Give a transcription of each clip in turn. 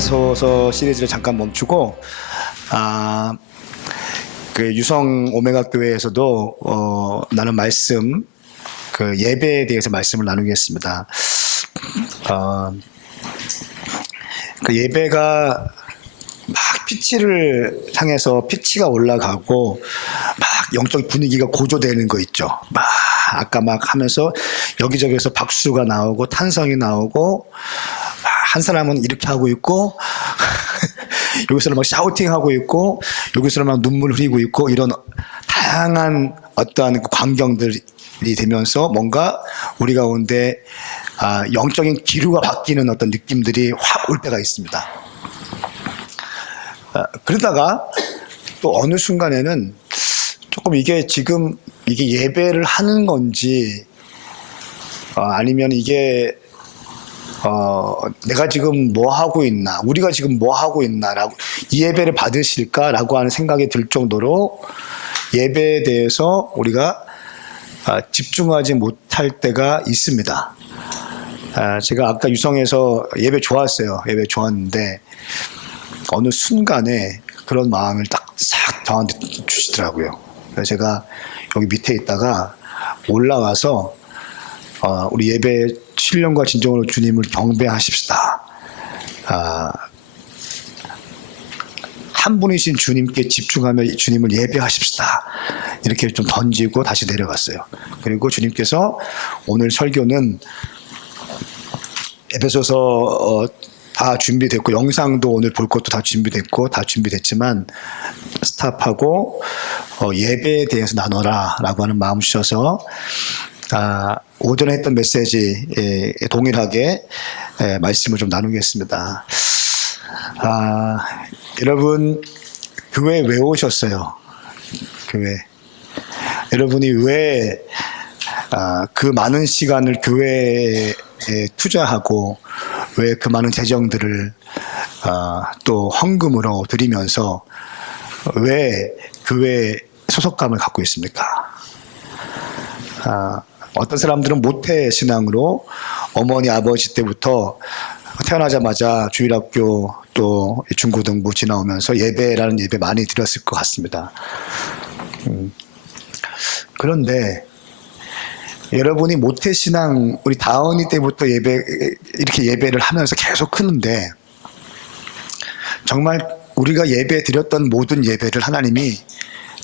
에베소서 시리즈를 잠깐 멈추고 그 유성 오메가 교회에서도 나는 말씀 그 예배에 대해서 말씀을 나누겠습니다. 그 예배가 막 피치를 향해서 피치가 올라가고 막 영적 분위기가 고조되는 거 있죠. 막 아까 막 하면서 여기저기서 박수가 나오고 탄성이 나오고 한 사람은 이렇게 하고 있고 여기서는 막 샤우팅하고 있고 여기서는 막 눈물 흘리고 있고 이런 다양한 어떠한 광경들이 되면서 뭔가 우리 가운데 영적인 기류가 바뀌는 어떤 느낌들이 확 올 때가 있습니다. 그러다가 또 어느 순간에는 조금 이게 지금 이게 예배를 하는 건지 아니면 이게 내가 지금 뭐 하고 있나, 우리가 지금 뭐 하고 있나라고 이 예배를 받으실까라고 하는 생각이 들 정도로 예배에 대해서 우리가 집중하지 못할 때가 있습니다. 제가 아까 유성에서 예배 좋았어요. 예배 좋았는데 어느 순간에 그런 마음을 딱 싹 저한테 주시더라고요. 그래서 제가 여기 밑에 있다가 올라와서 우리 예배 신령과 진정으로 주님을 경배하십시다. 한 분이신 주님께 집중하며 주님을 예배하십시다. 이렇게 좀 던지고 다시 내려갔어요. 그리고 주님께서 오늘 설교는 에베소서 다 준비됐고 영상도 오늘 볼 것도 다 준비됐고 다 준비됐지만 스탑하고 예배에 대해서 나눠라 라고 하는 마음 주셔서 오전에 했던 메시지에 동일하게 말씀을 좀 나누겠습니다. 여러분 교회 왜 오셨어요? 교회 여러분이 왜 그 많은 시간을 교회에 투자하고 왜 그 많은 재정들을 또 헌금으로 드리면서 왜 교회에 소속감을 갖고 있습니까? 어떤 사람들은 모태 신앙으로 어머니 아버지 때부터 태어나자마자 주일학교 또 중고등부 지나오면서 예배라는 예배 많이 드렸을 것 같습니다. 그런데 여러분이 모태신앙 우리 다은이 때부터 이렇게 예배를 하면서 계속 크는데 정말 우리가 예배 드렸던 모든 예배를 하나님이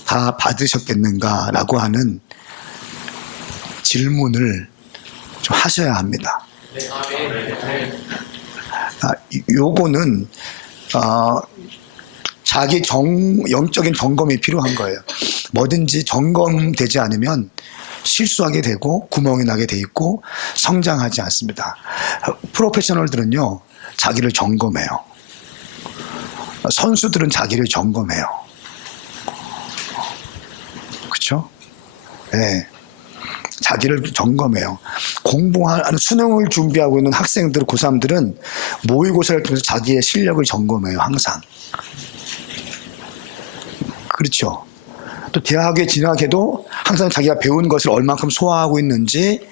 다 받으셨겠는가라고 하는 질문을 좀 하셔야 합니다. 요거는 자기 영적인 점검이 필요한 거예요. 뭐든지 점검되지 않으면 실수하게 되고 구멍이 나게 돼 있고 성장하지 않습니다. 프로페셔널들은요 자기를 점검해요. 선수들은 자기를 점검해요. 그렇죠? 네. 자기를 점검해요. 공부하는 수능을 준비하고 있는 학생들, 고3들은 모의고사를 통해서 자기의 실력을 점검해요. 항상. 그렇죠. 또 대학에 진학해도 항상 자기가 배운 것을 얼만큼 소화하고 있는지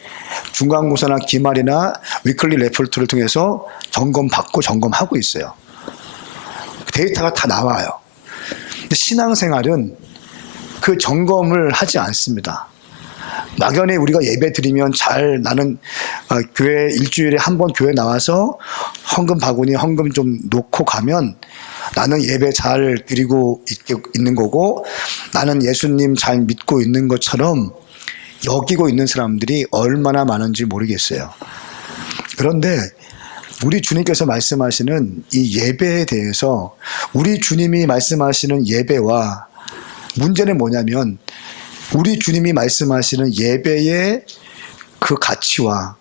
중간고사나 기말이나 위클리 레포트를 통해서 점검받고 점검하고 있어요. 데이터가 다 나와요. 근데 신앙생활은 그 점검을 하지 않습니다. 막연히 우리가 예배 드리면 나는 교회 일주일에 한 번 교회 나와서 헌금 바구니 헌금 좀 놓고 가면 나는 예배 잘 드리고 있는 거고 나는 예수님 잘 믿고 있는 것처럼 여기고 있는 사람들이 얼마나 많은지 모르겠어요. 그런데 우리 주님께서 말씀하시는 이 예배에 대해서 우리 주님이 말씀하시는 예배와 문제는 뭐냐면 우리 주님이 말씀하시는 예배의 그 가치와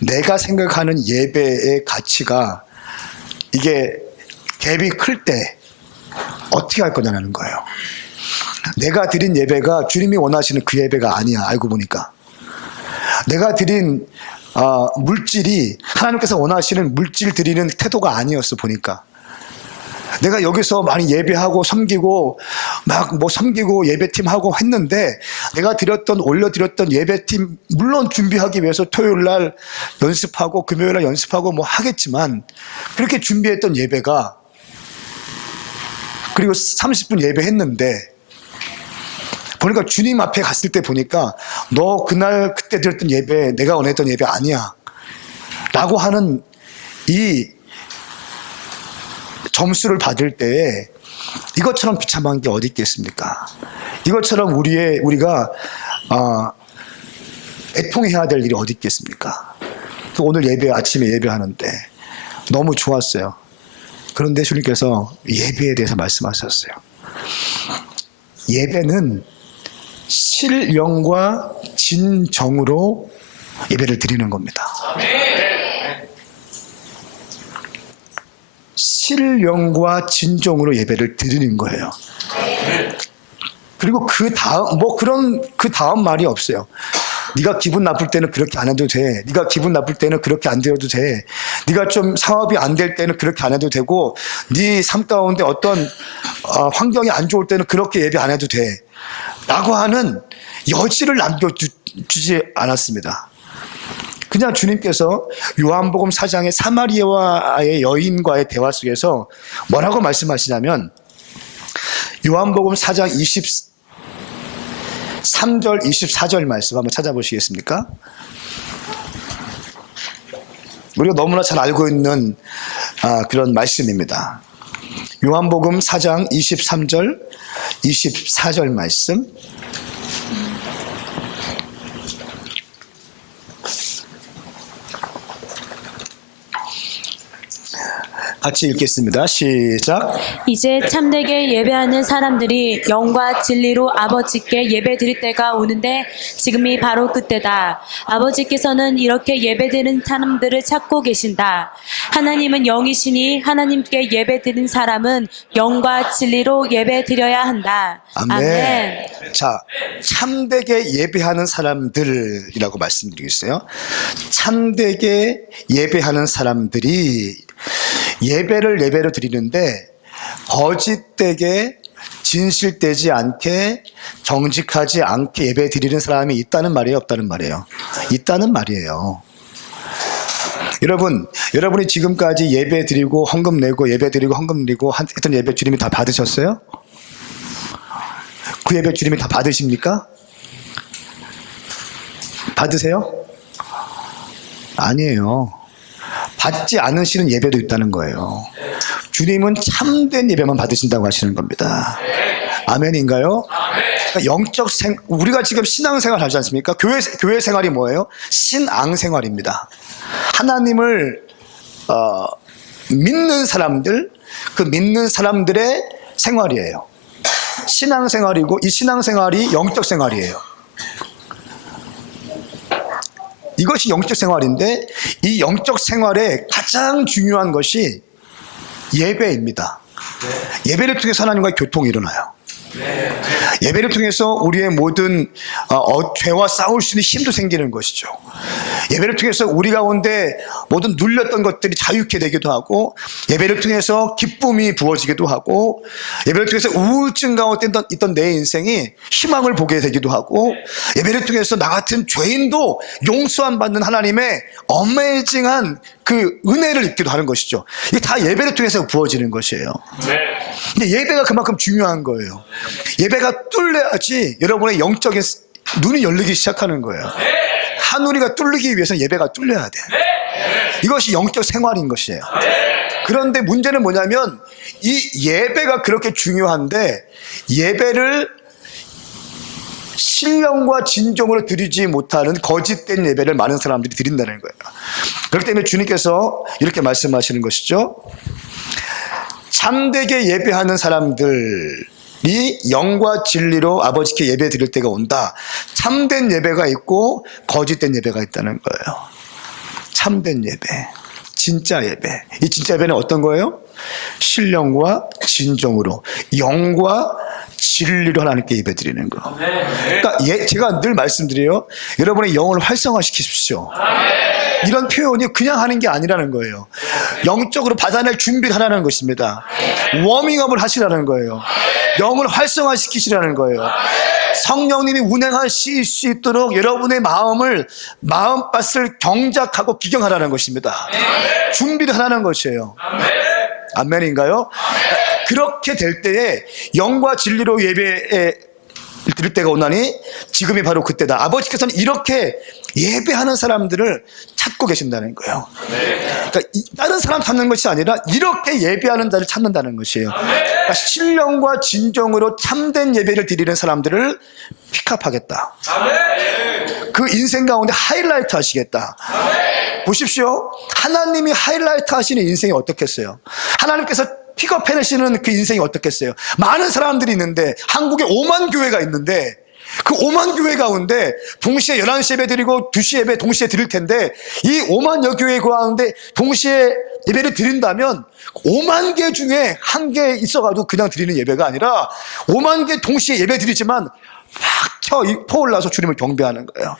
내가 생각하는 예배의 가치가 이게 갭이 클 때 어떻게 할 거냐는 거예요. 내가 드린 예배가 주님이 원하시는 그 예배가 아니야. 알고 보니까 내가 드린 물질이 하나님께서 원하시는 물질 드리는 태도가 아니었어. 보니까 내가 여기서 많이 예배하고 섬기고 막 뭐 섬기고 예배팀 하고 했는데 내가 올려드렸던 예배팀 물론 준비하기 위해서 토요일 날 연습하고 금요일 날 연습하고 뭐 하겠지만 그렇게 준비했던 예배가 그리고 30분 예배했는데 보니까 주님 앞에 갔을 때 보니까 너 그날 그때 드렸던 예배 내가 원했던 예배 아니야 라고 하는 이 점수를 받을 때에 이것처럼 비참한 게 어디 있겠습니까? 이것처럼 우리가 애통해야 될 일이 어디 있겠습니까? 오늘 아침에 예배하는데 너무 좋았어요. 그런데 주님께서 예배에 대해서 말씀하셨어요. 예배는 실령과 진정으로 예배를 드리는 겁니다. 실령과 진정으로 예배를 드리는 거예요. 그리고 그 다음 말이 없어요. 네가 기분 나쁠 때는 그렇게 안 해도 돼. 네가 기분 나쁠 때는 그렇게 안 되어도 돼. 네가 좀 사업이 안 될 때는 그렇게 안 해도 되고 네 삶 가운데 어떤 환경이 안 좋을 때는 그렇게 예배 안 해도 돼. 라고 하는 여지를 남겨주지 않았습니다. 그냥 주님께서 요한복음 4장의 사마리아의 여인과의 대화 속에서 뭐라고 말씀하시냐면 요한복음 4장 23절 24절 말씀 한번 찾아보시겠습니까? 우리가 너무나 잘 알고 있는 그런 말씀입니다. 요한복음 4장 23절 24절 말씀 같이 읽겠습니다. 시작. 이제 참되게 예배하는 사람들이 영과 진리로 아버지께 예배드릴 때가 오는데 지금이 바로 그때다. 아버지께서는 이렇게 예배드리는 사람들을 찾고 계신다. 하나님은 영이시니 하나님께 예배드리는 사람은 영과 진리로 예배드려야 한다. 아멘. 자, 참되게 예배하는 사람들이라고 말씀드리겠어요. 참되게 예배하는 사람들이 예배로 드리는데 거짓되게 진실되지 않게 정직하지 않게 예배 드리는 사람이 있다는 말이에요, 없다는 말이에요? 있다는 말이에요. 여러분이 지금까지 예배 드리고 헌금 내고 예배 드리고 헌금 내고 했던 예배 주님이 다 받으셨어요? 그 예배 주님이 다 받으십니까? 받으세요? 아니에요. 받지 않으시는 예배도 있다는 거예요. 주님은 참된 예배만 받으신다고 하시는 겁니다. 아멘인가요? 그러니까 우리가 지금 신앙생활 하지 않습니까? 교회 생활이 뭐예요? 신앙생활입니다. 하나님을 믿는 사람들, 그 믿는 사람들의 생활이에요. 신앙생활이고 이 신앙생활이 영적 생활이에요. 이것이 영적 생활인데 이 영적 생활에 가장 중요한 것이 예배입니다. 예배를 통해서 하나님과의 교통이 일어나요. 예배를 통해서 우리의 모든 죄와 싸울 수 있는 힘도 생기는 것이죠. 예배를 통해서 우리 가운데 모든 눌렸던 것들이 자유케 되기도 하고 예배를 통해서 기쁨이 부어지기도 하고 예배를 통해서 우울증 가운데 있던 내 인생이 희망을 보게 되기도 하고 예배를 통해서 나 같은 죄인도 용서함 받는 하나님의 어메이징한 그 은혜를 입기도 하는 것이죠. 이게 다 예배를 통해서 부어지는 것이에요. 근데 예배가 그만큼 중요한 거예요. 예배가 뚫려야지 여러분의 영적인 눈이 열리기 시작하는 거예요. 하늘이가 뚫리기 위해서는 예배가 뚫려야 돼. 이것이 영적 생활인 것이에요. 그런데 문제는 뭐냐면 이 예배가 그렇게 중요한데 예배를 신령과 진정으로 드리지 못하는 거짓된 예배를 많은 사람들이 드린다는 거예요. 그렇기 때문에 주님께서 이렇게 말씀하시는 것이죠. 참되게 예배하는 사람들이 영과 진리로 아버지께 예배 드릴 때가 온다. 참된 예배가 있고 거짓된 예배가 있다는 거예요. 참된 예배, 진짜 예배. 이 진짜 예배는 어떤 거예요? 신령과 진정으로 영과 진리로 하나님께 예배 드리는 거. 그러니까 제가 늘 말씀드려요. 여러분의 영을 활성화시키십시오. 이런 표현이 그냥 하는 게 아니라는 거예요. 영적으로 받아낼 준비를 하라는 것입니다. 워밍업을 하시라는 거예요. 영을 활성화시키시라는 거예요. 성령님이 운행하실 수 있도록 여러분의 마음밭을 경작하고 기경하라는 것입니다. 준비를 하라는 것이에요. 아멘인가요? 그렇게 될 때에 영과 진리로 예배에 드릴 때가 오나니 지금이 바로 그때다. 아버지께서는 이렇게 예배하는 사람들을 찾고 계신다는 거예요. 그러니까 다른 사람 찾는 것이 아니라 이렇게 예배하는 자를 찾는다는 것이에요. 그러니까 신령과 진정으로 참된 예배를 드리는 사람들을 픽업하겠다. 그 인생 가운데 하이라이트 하시겠다. 보십시오. 하나님이 하이라이트 하시는 인생이 어떻겠어요? 하나님께서 픽업해내시는 그 인생이 어떻겠어요? 많은 사람들이 있는데, 한국에 5만 교회가 있는데, 그 5만 교회 가운데 동시에 11시 예배 드리고 2시 예배 동시에 드릴 텐데, 이 5만여 교회 가운데 동시에 예배를 드린다면 5만 개 중에 한 개 있어가지고 그냥 드리는 예배가 아니라 5만 개 동시에 예배 드리지만 확 퍼올라서 주님을 경배하는 거예요.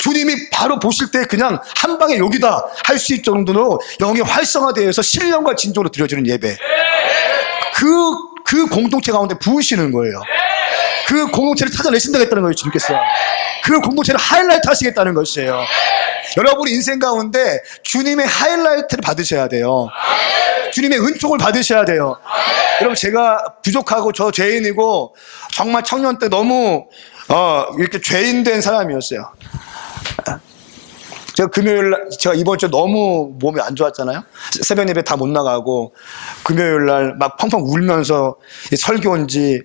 주님이 바로 보실 때 그냥 한 방에 여기다 할 수 있을 정도로 영이 활성화되어서 신령과 진정으로 드려지는 예배. 그 공동체 가운데 부으시는 거예요. 그 공동체를 찾아내신다겠다는 거예요, 주님께서. 그 공동체를 하이라이트 하시겠다는 것이에요. 여러분 인생 가운데 주님의 하이라이트를 받으셔야 돼요. 주님의 은총을 받으셔야 돼요. 여러분 제가 부족하고 저 죄인이고 정말 청년 때 너무 이렇게 죄인된 사람이었어요. 제가 이번 주에 너무 몸이 안 좋았잖아요. 새벽 예배 다 못 나가고 금요일 날 막 펑펑 울면서 설교 온지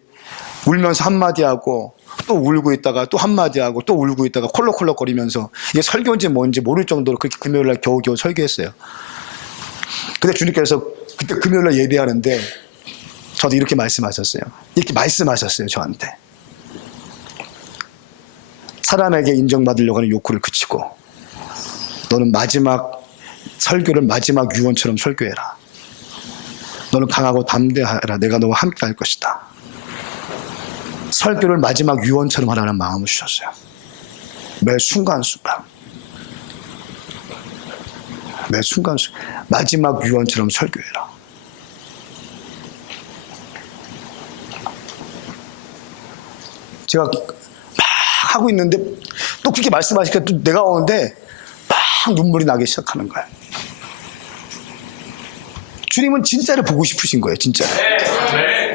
울면서 한마디 하고 또 울고 있다가 또 한마디 하고 또 울고 있다가 콜록콜록 거리면서 이게 설교인지 뭔지 모를 정도로 그렇게 금요일 날 겨우겨우 설교했어요. 근데 주님께서 그때 금요일 날 예배하는데 저도 이렇게 말씀하셨어요. 이렇게 말씀하셨어요, 저한테. 사람에게 인정받으려고 하는 욕구를 그치고 너는 마지막 설교를 마지막 유언처럼 설교해라. 너는 강하고 담대하라. 내가 너와 함께 할 것이다. 설교를 마지막 유언처럼 하라는 마음을 주셨어요. 매 순간순간. 매 순간순간. 마지막 유언처럼 설교해라. 제가 막 하고 있는데 또 그렇게 말씀하시니까 또 내가 오는데 막 눈물이 나기 시작하는 거예요. 주님은 진짜를 보고 싶으신 거예요, 진짜.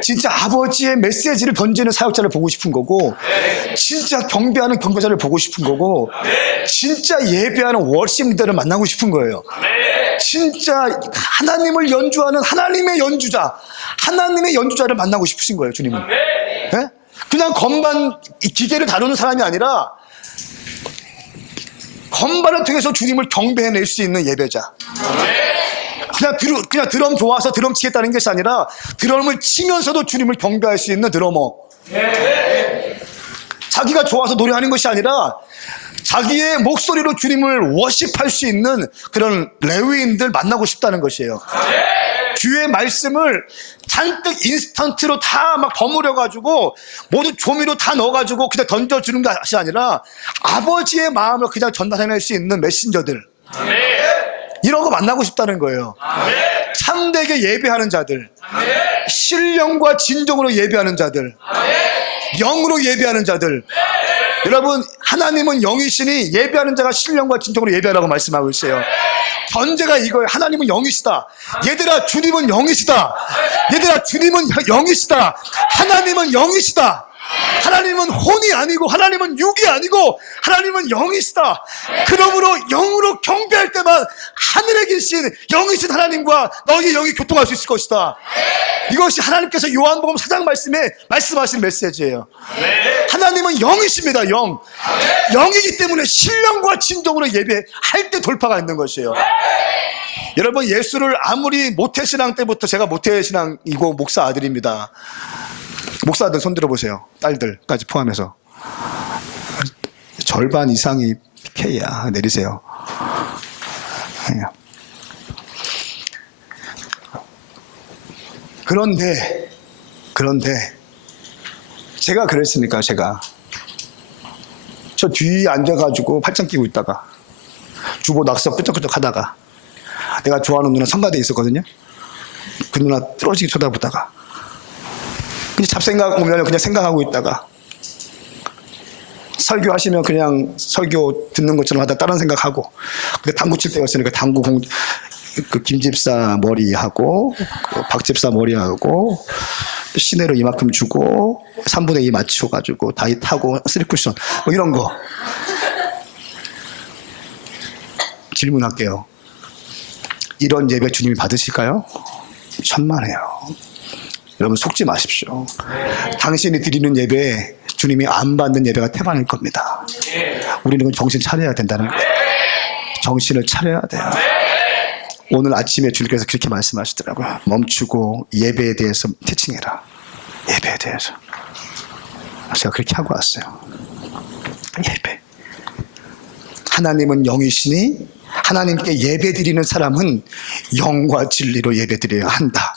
진짜 아버지의 메시지를 던지는 사역자를 보고 싶은 거고, 진짜 경배하는 경배자를 보고 싶은 거고, 진짜 예배하는 워십 리더를 만나고 싶은 거예요. 진짜 하나님을 연주하는 하나님의 연주자를 만나고 싶으신 거예요, 주님은. 네? 그냥 건반 기계를 다루는 사람이 아니라 건반을 통해서 주님을 경배해낼 수 있는 예배자. 그냥 드럼 좋아서 드럼 치겠다는 것이 아니라 드럼을 치면서도 주님을 경배할 수 있는 드러머. 자기가 좋아서 노래하는 것이 아니라 자기의 목소리로 주님을 워십할 수 있는 그런 레위인들 만나고 싶다는 것이에요. 주의 말씀을 잔뜩 인스턴트로 다 막 버무려가지고 모두 조미료 다 넣어가지고 그냥 던져주는 것이 아니라 아버지의 마음을 그냥 전달해낼 수 있는 메신저들. 이런 거 만나고 싶다는 거예요. 참되게 예배하는 자들, 신령과 진정으로 예배하는 자들, 영으로 예배하는 자들. 여러분 하나님은 영이시니 예배하는 자가 신령과 진정으로 예배하라고 말씀하고 있어요. 전제가 이거예요. 하나님은 영이시다. 얘들아 주님은 영이시다. 얘들아 주님은 영이시다. 하나님은 영이시다. 하나님은 혼이 아니고 하나님은 육이 아니고 하나님은 영이시다. 그러므로 영으로 경배할 때만 하늘에 계신 영이신 하나님과 너희의 영이 교통할 수 있을 것이다. 이것이 하나님께서 요한복음 4장 말씀에 말씀하신 메시지예요. 하나님은 영이십니다. 영이기 때문에 신령과 진정으로 예배할 때 돌파가 있는 것이에요. 여러분 예수를 아무리 모태신앙 때부터 제가 모태신앙이고 목사 아들입니다. 목사들 손 들어보세요. 딸들까지 포함해서 절반 이상이 PK야. 내리세요. 그런데 제가 그랬으니까 제가 저 뒤에 앉아가지고 팔짱 끼고 있다가 주보 낙서 끄적끄적 하다가 내가 좋아하는 누나 성가대에 있었거든요. 그 누나 뚫어지게 쳐다보다가 그냥 잡생각 오면 그냥 생각하고 있다가 설교하시면 그냥 설교 듣는 것처럼 하다 다른 생각하고 당구 칠 때였으니까 당구 공 그 김집사 머리하고 그 박집사 머리하고 시내로 이만큼 주고 3분의 2 맞춰가지고 다이 타고 3쿠션 뭐 이런 거 질문할게요. 이런 예배 주님이 받으실까요? 천만에요. 여러분 속지 마십시오. 당신이 드리는 예배 주님이 안 받는 예배가 태반일 겁니다. 우리는 정신 차려야 된다는 거예요. 정신을 차려야 돼요. 오늘 아침에 주님께서 그렇게 말씀하시더라고요. 멈추고 예배에 대해서 티칭해라. 예배에 대해서. 제가 그렇게 하고 왔어요. 예배. 하나님은 영이시니 하나님께 예배 드리는 사람은 영과 진리로 예배 드려야 한다.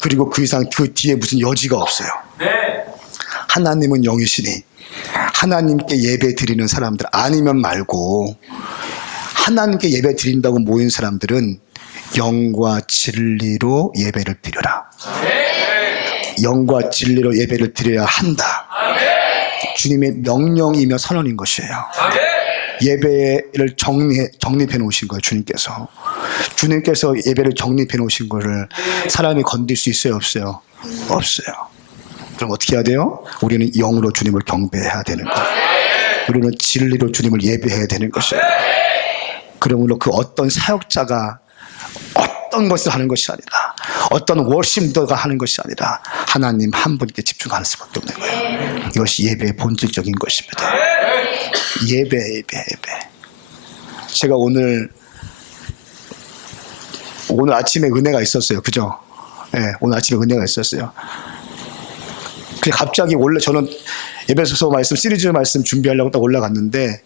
그리고 그 이상 그 뒤에 무슨 여지가 없어요. 하나님은 영이시니 하나님께 예배 드리는 사람들 아니면 말고 하나님께 예배 드린다고 모인 사람들은 영과 진리로 예배를 드려라. 영과 진리로 예배를 드려야 한다. 주님의 명령이며 선언인 것이에요. 예배를 정립해 놓으신 거예요. 주님께서 예배를 정립해 놓으신 거를 사람이 건들 수 있어요? 없어요? 없어요. 그럼 어떻게 해야 돼요? 우리는 영으로 주님을 경배해야 되는 거예요. 우리는 진리로 주님을 예배해야 되는 것이에요. 그러므로 그 어떤 사역자가 어떤 것을 하는 것이 아니라 어떤 워십더가 하는 것이 아니라 하나님 한 분께 집중하는 수밖에 없는 거예요. 이것이 예배의 본질적인 것입니다. 예배. 제가 오늘 아침에 은혜가 있었어요. 그죠? 네, 오늘 아침에 은혜가 있었어요. 근데 갑자기 원래 저는 에베소서 말씀 시리즈 말씀 준비하려고 딱 올라갔는데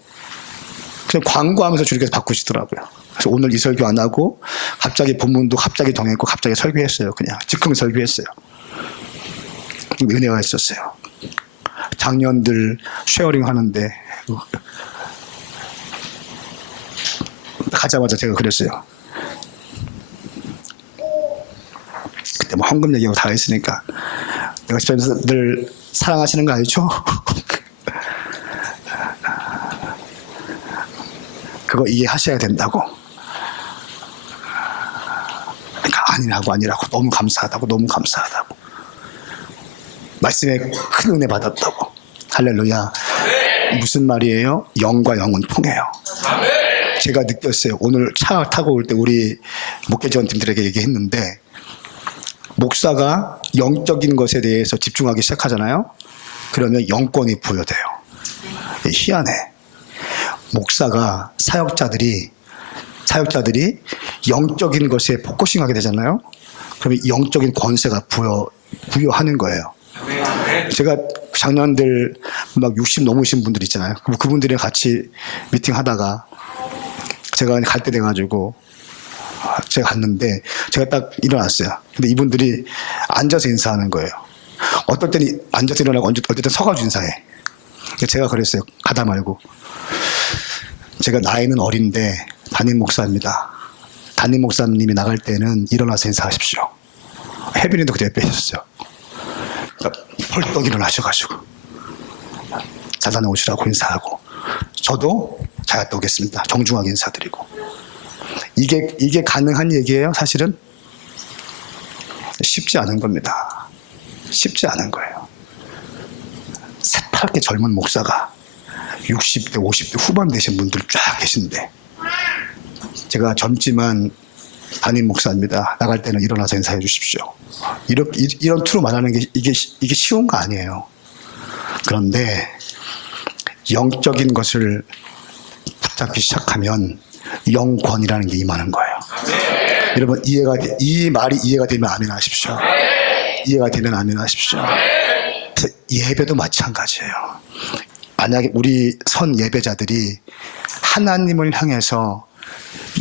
그냥 광고하면서 주님께서 바꾸시더라고요. 그래서 오늘 이 설교 안 하고 갑자기 본문도 갑자기 정했고 갑자기 설교했어요. 그냥 즉흥 설교했어요. 은혜가 있었어요. 작년들 쉐어링 하는데 가자마자 제가 그랬어요. 그때 뭐 헌금 얘기하고 다 했으니까 내가 집에서 늘 사랑하시는 거 알죠? 그거 이해하셔야 된다고. 그러니까 아니라고 너무 감사하다고 말씀에 큰 은혜 받았다고. 할렐루야. 무슨 말이에요? 영과 영은 통해요. 제가 느꼈어요. 오늘 차 타고 올 때 우리 목회지원팀들에게 얘기했는데 목사가 영적인 것에 대해서 집중하기 시작하잖아요. 그러면 영권이 부여돼요. 희한해. 목사가 사역자들이 영적인 것에 포커싱하게 되잖아요. 그러면 영적인 권세가 부여하는 거예요. 제가 작년들 막 60 넘으신 분들 있잖아요. 그분들이랑 같이 미팅하다가 제가 갈 때 돼가지고 제가 갔는데 제가 딱 일어났어요. 근데 이분들이 앉아서 인사하는 거예요. 어떨 때는 앉아서 일어나고 어떨 때는 서가지고 인사해. 제가 그랬어요. 가다 말고. 제가 나이는 어린데 담임 목사입니다. 담임 목사님이 나갈 때는 일어나서 인사하십시오. 혜빈이도 그때 옆에 있었어요. 그러니까 벌떡 일어나셔가지고 잘 다녀오시라고 인사하고 저도 잘 갔다 오겠습니다. 정중하게 인사드리고. 이게 가능한 얘기예요? 사실은 쉽지 않은 겁니다. 쉽지 않은 거예요. 새파랗게 젊은 목사가 60대, 50대 후반 되신 분들 쫙 계신데 제가 젊지만 담임 목사입니다. 나갈 때는 일어나서 인사해 주십시오. 이런 투로 말하는 게 이게 쉬운 거 아니에요. 그런데 영적인 것을 붙잡기 시작하면 영권이라는 게 임하는 거예요. 여러분 이 말이 이해가 되면 아멘 하십시오. 이해가 되면 아멘 하십시오. 그래서 예배도 마찬가지예요. 만약에 우리 선 예배자들이 하나님을 향해서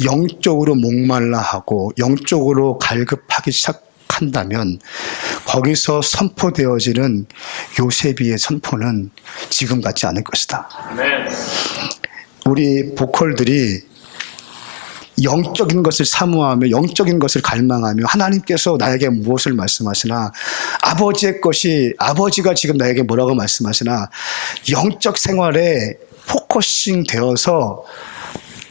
영적으로 목말라 하고 영적으로 갈급하기 시작한다면 거기서 선포되어지는 요셉이의 선포는 지금 같지 않을 것이다. 우리 보컬들이 영적인 것을 사모하며 영적인 것을 갈망하며 하나님께서 나에게 무엇을 말씀하시나, 아버지가 지금 나에게 뭐라고 말씀하시나, 영적 생활에 포커싱 되어서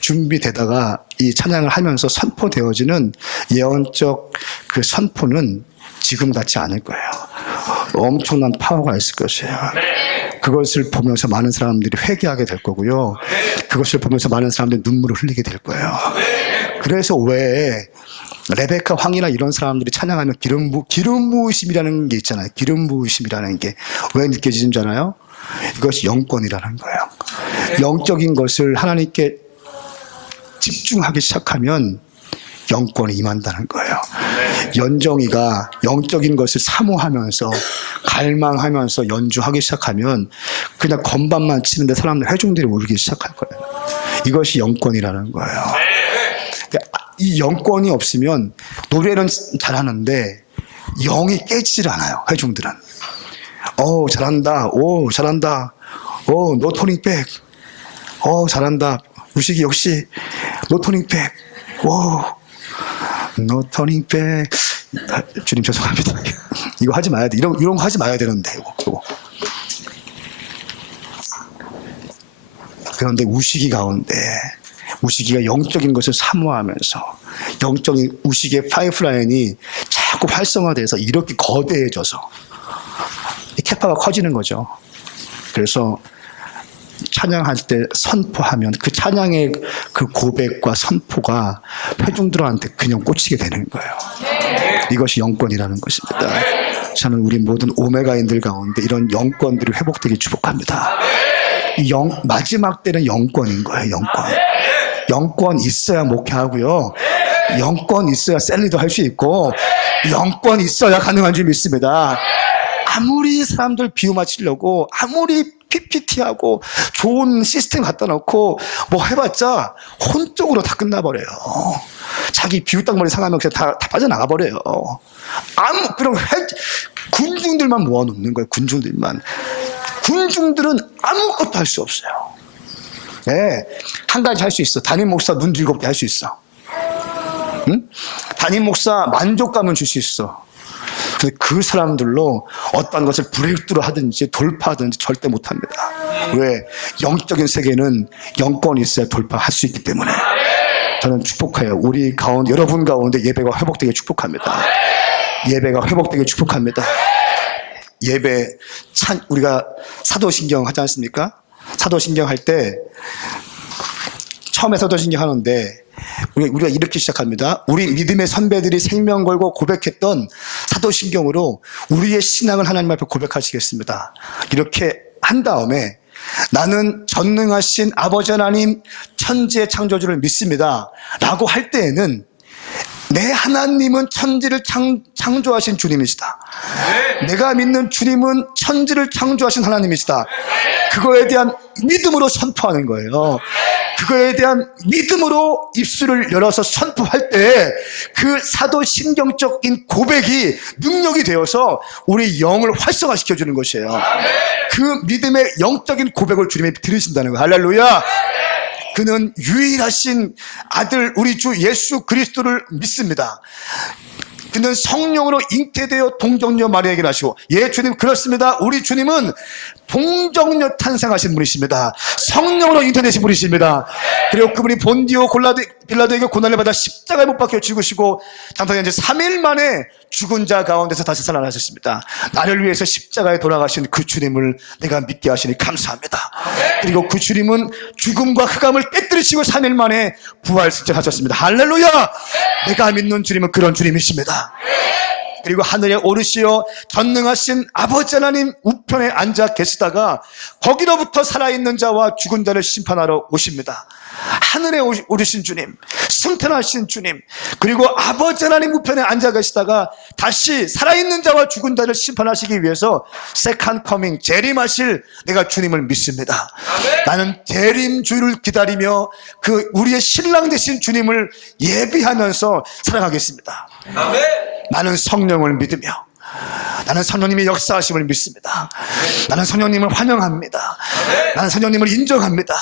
준비되다가 이 찬양을 하면서 선포되어지는 예언적 그 선포는 지금 같지 않을 거예요. 엄청난 파워가 있을 것이에요. 그것을 보면서 많은 사람들이 회개하게 될 거고요. 그것을 보면서 많은 사람들이 눈물을 흘리게 될 거예요. 그래서 왜 레베카 황이나 이런 사람들이 찬양하면 기름 부으심이라는 게 있잖아요. 기름 부으심이라는 게 왜 느껴지는 줄 알아요? 이것이 영권이라는 거예요. 영적인 것을 하나님께 집중하기 시작하면 영권이 임한다는 거예요. 연정이가 영적인 것을 사모하면서 갈망하면서 연주하기 시작하면 그냥 건반만 치는데 사람들 회중들이 울기 시작할 거예요. 이것이 영권이라는 거예요. 이 영권이 없으면 노래는 잘하는데 영이 깨지질 않아요. 회중들은. 잘한다. 잘한다. 노 토닝백. 잘한다. 무식이 역시 노 토닝백. 노 터닝백. 주님 죄송합니다. 이거 하지 마야 돼. 이런 거 하지 마야 되는데 이거. 그런데 우시기 가운데 우시기가 영적인 것을 사모하면서 영적인 우시기의 파이프라인이 자꾸 활성화돼서 이렇게 거대해져서 이 캐파가 커지는 거죠. 그래서 찬양할 때 선포하면 그 찬양의 그 고백과 선포가 회중들한테 그냥 꽂히게 되는 거예요. 이것이 영권이라는 것입니다. 저는 우리 모든 오메가인들 가운데 이런 영권들이 회복되기 축복합니다. 마지막 때는 영권인 거예요. 영권 있어야 목회하고요. 영권 있어야 셀리도 할 수 있고, 영권 있어야 가능한 줄 믿습니다. 아무리 사람들 비유 맞추려고 아무리 PPT하고 좋은 시스템 갖다 놓고 뭐 해봤자 혼적으로 다 끝나버려요. 자기 비유땅머리 상하면 그냥 다 빠져나가 버려요. 그럼 군중들만 모아놓는 거예요. 군중들은 아무것도 할 수 없어요. 네, 한 가지 할 수 있어. 담임 목사 눈 즐겁게 할 수 있어. 응? 담임 목사 만족감은 줄 수 있어. 근데 그 사람들로 어떤 것을 브레이크트로 하든지 돌파하든지 절대 못합니다. 왜? 영적인 세계는 영권이 있어야 돌파할 수 있기 때문에. 저는 축복해요. 우리 가운데, 여러분 가운데 예배가 회복되게 축복합니다. 예배가 회복되게 축복합니다. 우리가 사도신경 하지 않습니까? 사도신경 할 때, 처음에 사도신경 하는데, 우리가 이렇게 시작합니다. 우리 믿음의 선배들이 생명 걸고 고백했던 사도신경으로 우리의 신앙을 하나님 앞에 고백하시겠습니다. 이렇게 한 다음에 나는 전능하신 아버지 하나님 천지의 창조주를 믿습니다 라고 할 때에는 내 하나님은 천지를 창조하신 주님이시다. 내가 믿는 주님은 천지를 창조하신 하나님이시다. 그거에 대한 믿음으로 선포하는 거예요. 그거에 대한 믿음으로 입술을 열어서 선포할 때 그 사도신경적인 고백이 능력이 되어서 우리 영을 활성화시켜주는 것이에요. 그 믿음의 영적인 고백을 주님이 들으신다는 거예요. 할렐루야. 그는 유일하신 아들 우리 주 예수 그리스도를 믿습니다. 그는 성령으로 잉태되어 동정녀 마리아에게 나시고, 예 주님 그렇습니다. 우리 주님은 동정녀 탄생하신 분이십니다. 성령으로 잉태되신 분이십니다. 그리고 그분이 본디오 빌라도에게 고난을 받아 십자가에 못 박혀 죽으시고 장사된 지 3일 만에 죽은 자 가운데서 다시 살아나셨습니다. 나를 위해서 십자가에 돌아가신 그 주님을 내가 믿게 하시니 감사합니다. 그리고 그 주님은 죽음과 흑암을 깨뜨리시고 3일 만에 부활승천하셨습니다. 할렐루야. 내가 믿는 주님은 그런 주님이십니다. 그리고 하늘에 오르시어 전능하신 아버지 하나님 우편에 앉아 계시다가 거기로부터 살아있는 자와 죽은 자를 심판하러 오십니다. 하늘에 오르신 주님, 승천하신 주님, 그리고 아버지 하나님 우편에 앉아 계시다가 다시 살아있는 자와 죽은 자를 심판하시기 위해서 세컨 커밍, 재림하실 내가 주님을 믿습니다. 나는 재림주를 기다리며 그 우리의 신랑 되신 주님을 예비하면서 살아가겠습니다. 나는 성령을 믿으며 나는 성령님의 역사하심을 믿습니다. 나는 성령님을 환영합니다. 나는 성령님을 인정합니다.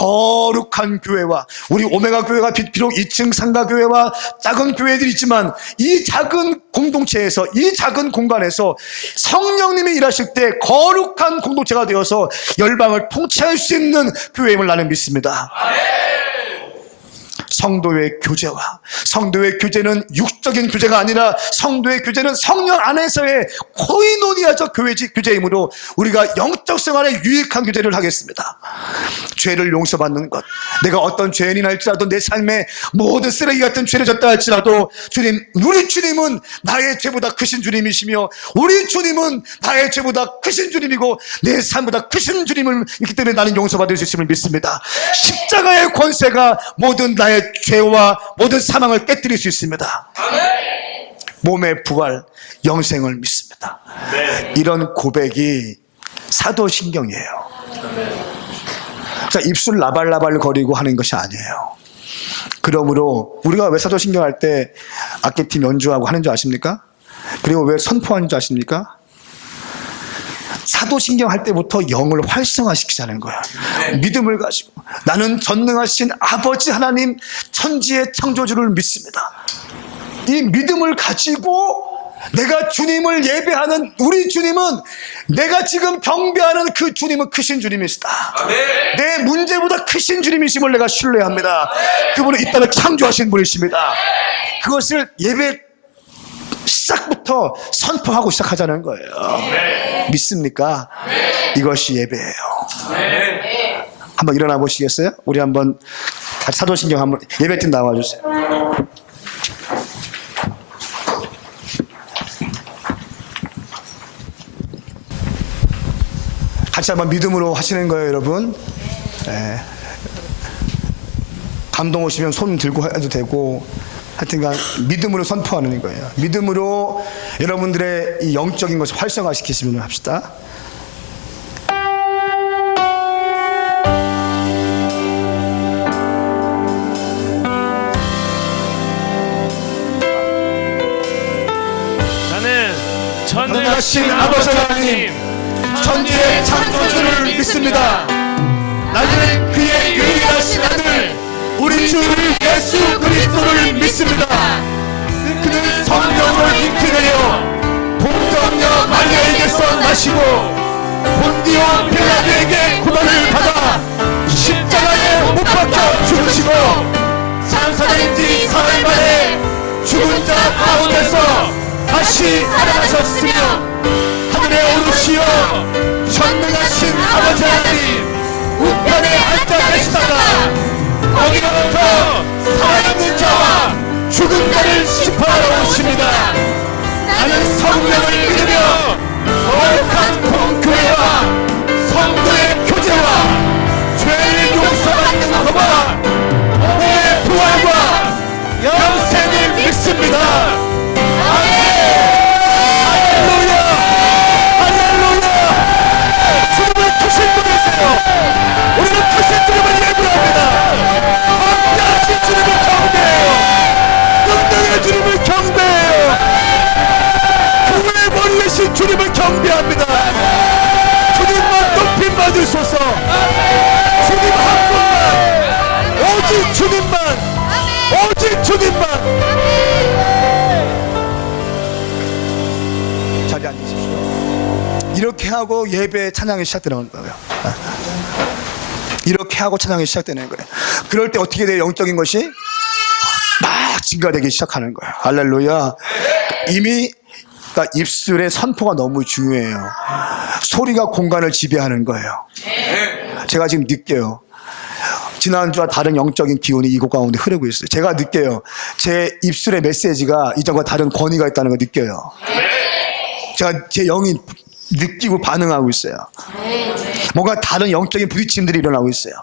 거룩한 교회와 우리 오메가 교회가 비록 2층 상가 교회와 작은 교회들이 있지만 이 작은 공동체에서 이 작은 공간에서 성령님이 일하실 때 거룩한 공동체가 되어서 열방을 통치할 수 있는 교회임을 나는 믿습니다. 성도의 교제와 성도의 교제는 육적인 교제가 아니라 성도의 교제는 성령 안에서의 코이노니아적 교제이므로 우리가 영적 생활에 유익한 교제를 하겠습니다. 죄를 용서받는 것, 내가 어떤 죄인이 할지라도 내 삶에 모든 쓰레기 같은 죄를 졌다 할지라도 주님, 우리 주님은 나의 죄보다 크신 주님이시며 우리 주님은 나의 죄보다 크신 주님이고 내 삶보다 크신 주님을 있기 때문에 나는 용서받을 수 있음을 믿습니다. 십자가의 권세가 모든 나의 죄와 모든 사망을 깨뜨릴 수 있습니다. 몸의 부활, 영생을 믿습니다. 이런 고백이 사도신경이에요. 자, 입술 나발나발 거리고 하는 것이 아니에요. 그러므로 우리가 왜 사도신경 할 때 악기팀 연주하고 하는 줄 아십니까? 그리고 왜 선포하는 줄 아십니까? 사도신경 할 때부터 영을 활성화시키자는 거야. 믿음을 가지고 나는 전능하신 아버지 하나님 천지의 창조주를 믿습니다. 이 믿음을 가지고 내가 주님을 예배하는 우리 주님은 내가 지금 경배하는 그 주님은 크신 주님이시다. 내 문제보다 크신 주님이심을 내가 신뢰합니다. 그분은 이 땅을 창조하신 분이십니다. 그것을 예배 시작부터 선포하고 시작하자는 거예요. 믿습니까? 이것이 예배예요. 한번 일어나 보시겠어요? 우리 한번 같이 사도신경 한번 예배팀 나와주세요. 같이 한번 믿음으로 하시는 거예요, 여러분. 네. 감동 오시면 손 들고 해도 되고 하여튼간 믿음으로 선포하는 거예요. 믿음으로 여러분들의 이 영적인 것을 활성화시키시면 합시다. 나는 전능하신 아버지 하나님 천지의 창조주를 믿습니다. 나는 그의 유일하신 아들 우리 주 예수 그리스도를 믿습니다. 그는 성령을 잉태되어 동정녀 마리아에게서 나시고 본디오 빌라도에게 고난을 받아 십자가에 못 박혀 죽으시고 장사된 지 사흘 만에 죽은 자 가운데서 다시 살아나셨으며 하늘에 오르시어 전능하신 아버지 하나님 우편에 앉아 계시다가 거기로부터 살아있는 자와 죽은 자를 심판하러 오십니다. 나는 성령을 믿으며 거룩한 공교회와 성도의 교제와 죄를 용서받는 것과 몸의 부활과 영생을 믿습니다. 할렐루야! 할렐루야! 주님을 크신 분이세요. 우리는 크신 주님을 예배합니다. 강대하신 주님을 경배해요. 능력의 주님을 경배해요. 교회의 머리 되신 주님을 경배합니다. 주님만 높임 받으소서. 주님 한 분만, 오직 주님만, 오직 주님만. 자리에 앉으십시오. 이렇게 하고 예배 찬양이 시작되는 거예요. 이렇게 하고 찬양이 시작되는 거예요. 그럴 때 어떻게 돼요? 영적인 것이 막 증가되기 시작하는 거예요. 할렐루야. 이미 그러니까 입술의 선포가 너무 중요해요. 소리가 공간을 지배하는 거예요. 제가 지금 느껴요. 지난주와 다른 영적인 기운이 이곳 가운데 흐르고 있어요. 제가 느껴요. 제 입술의 메시지가 이전과 다른 권위가 있다는 걸 느껴요. 제가 제 영이 느끼고 반응하고 있어요. 뭔가 다른 영적인 부딪힘들이 일어나고 있어요.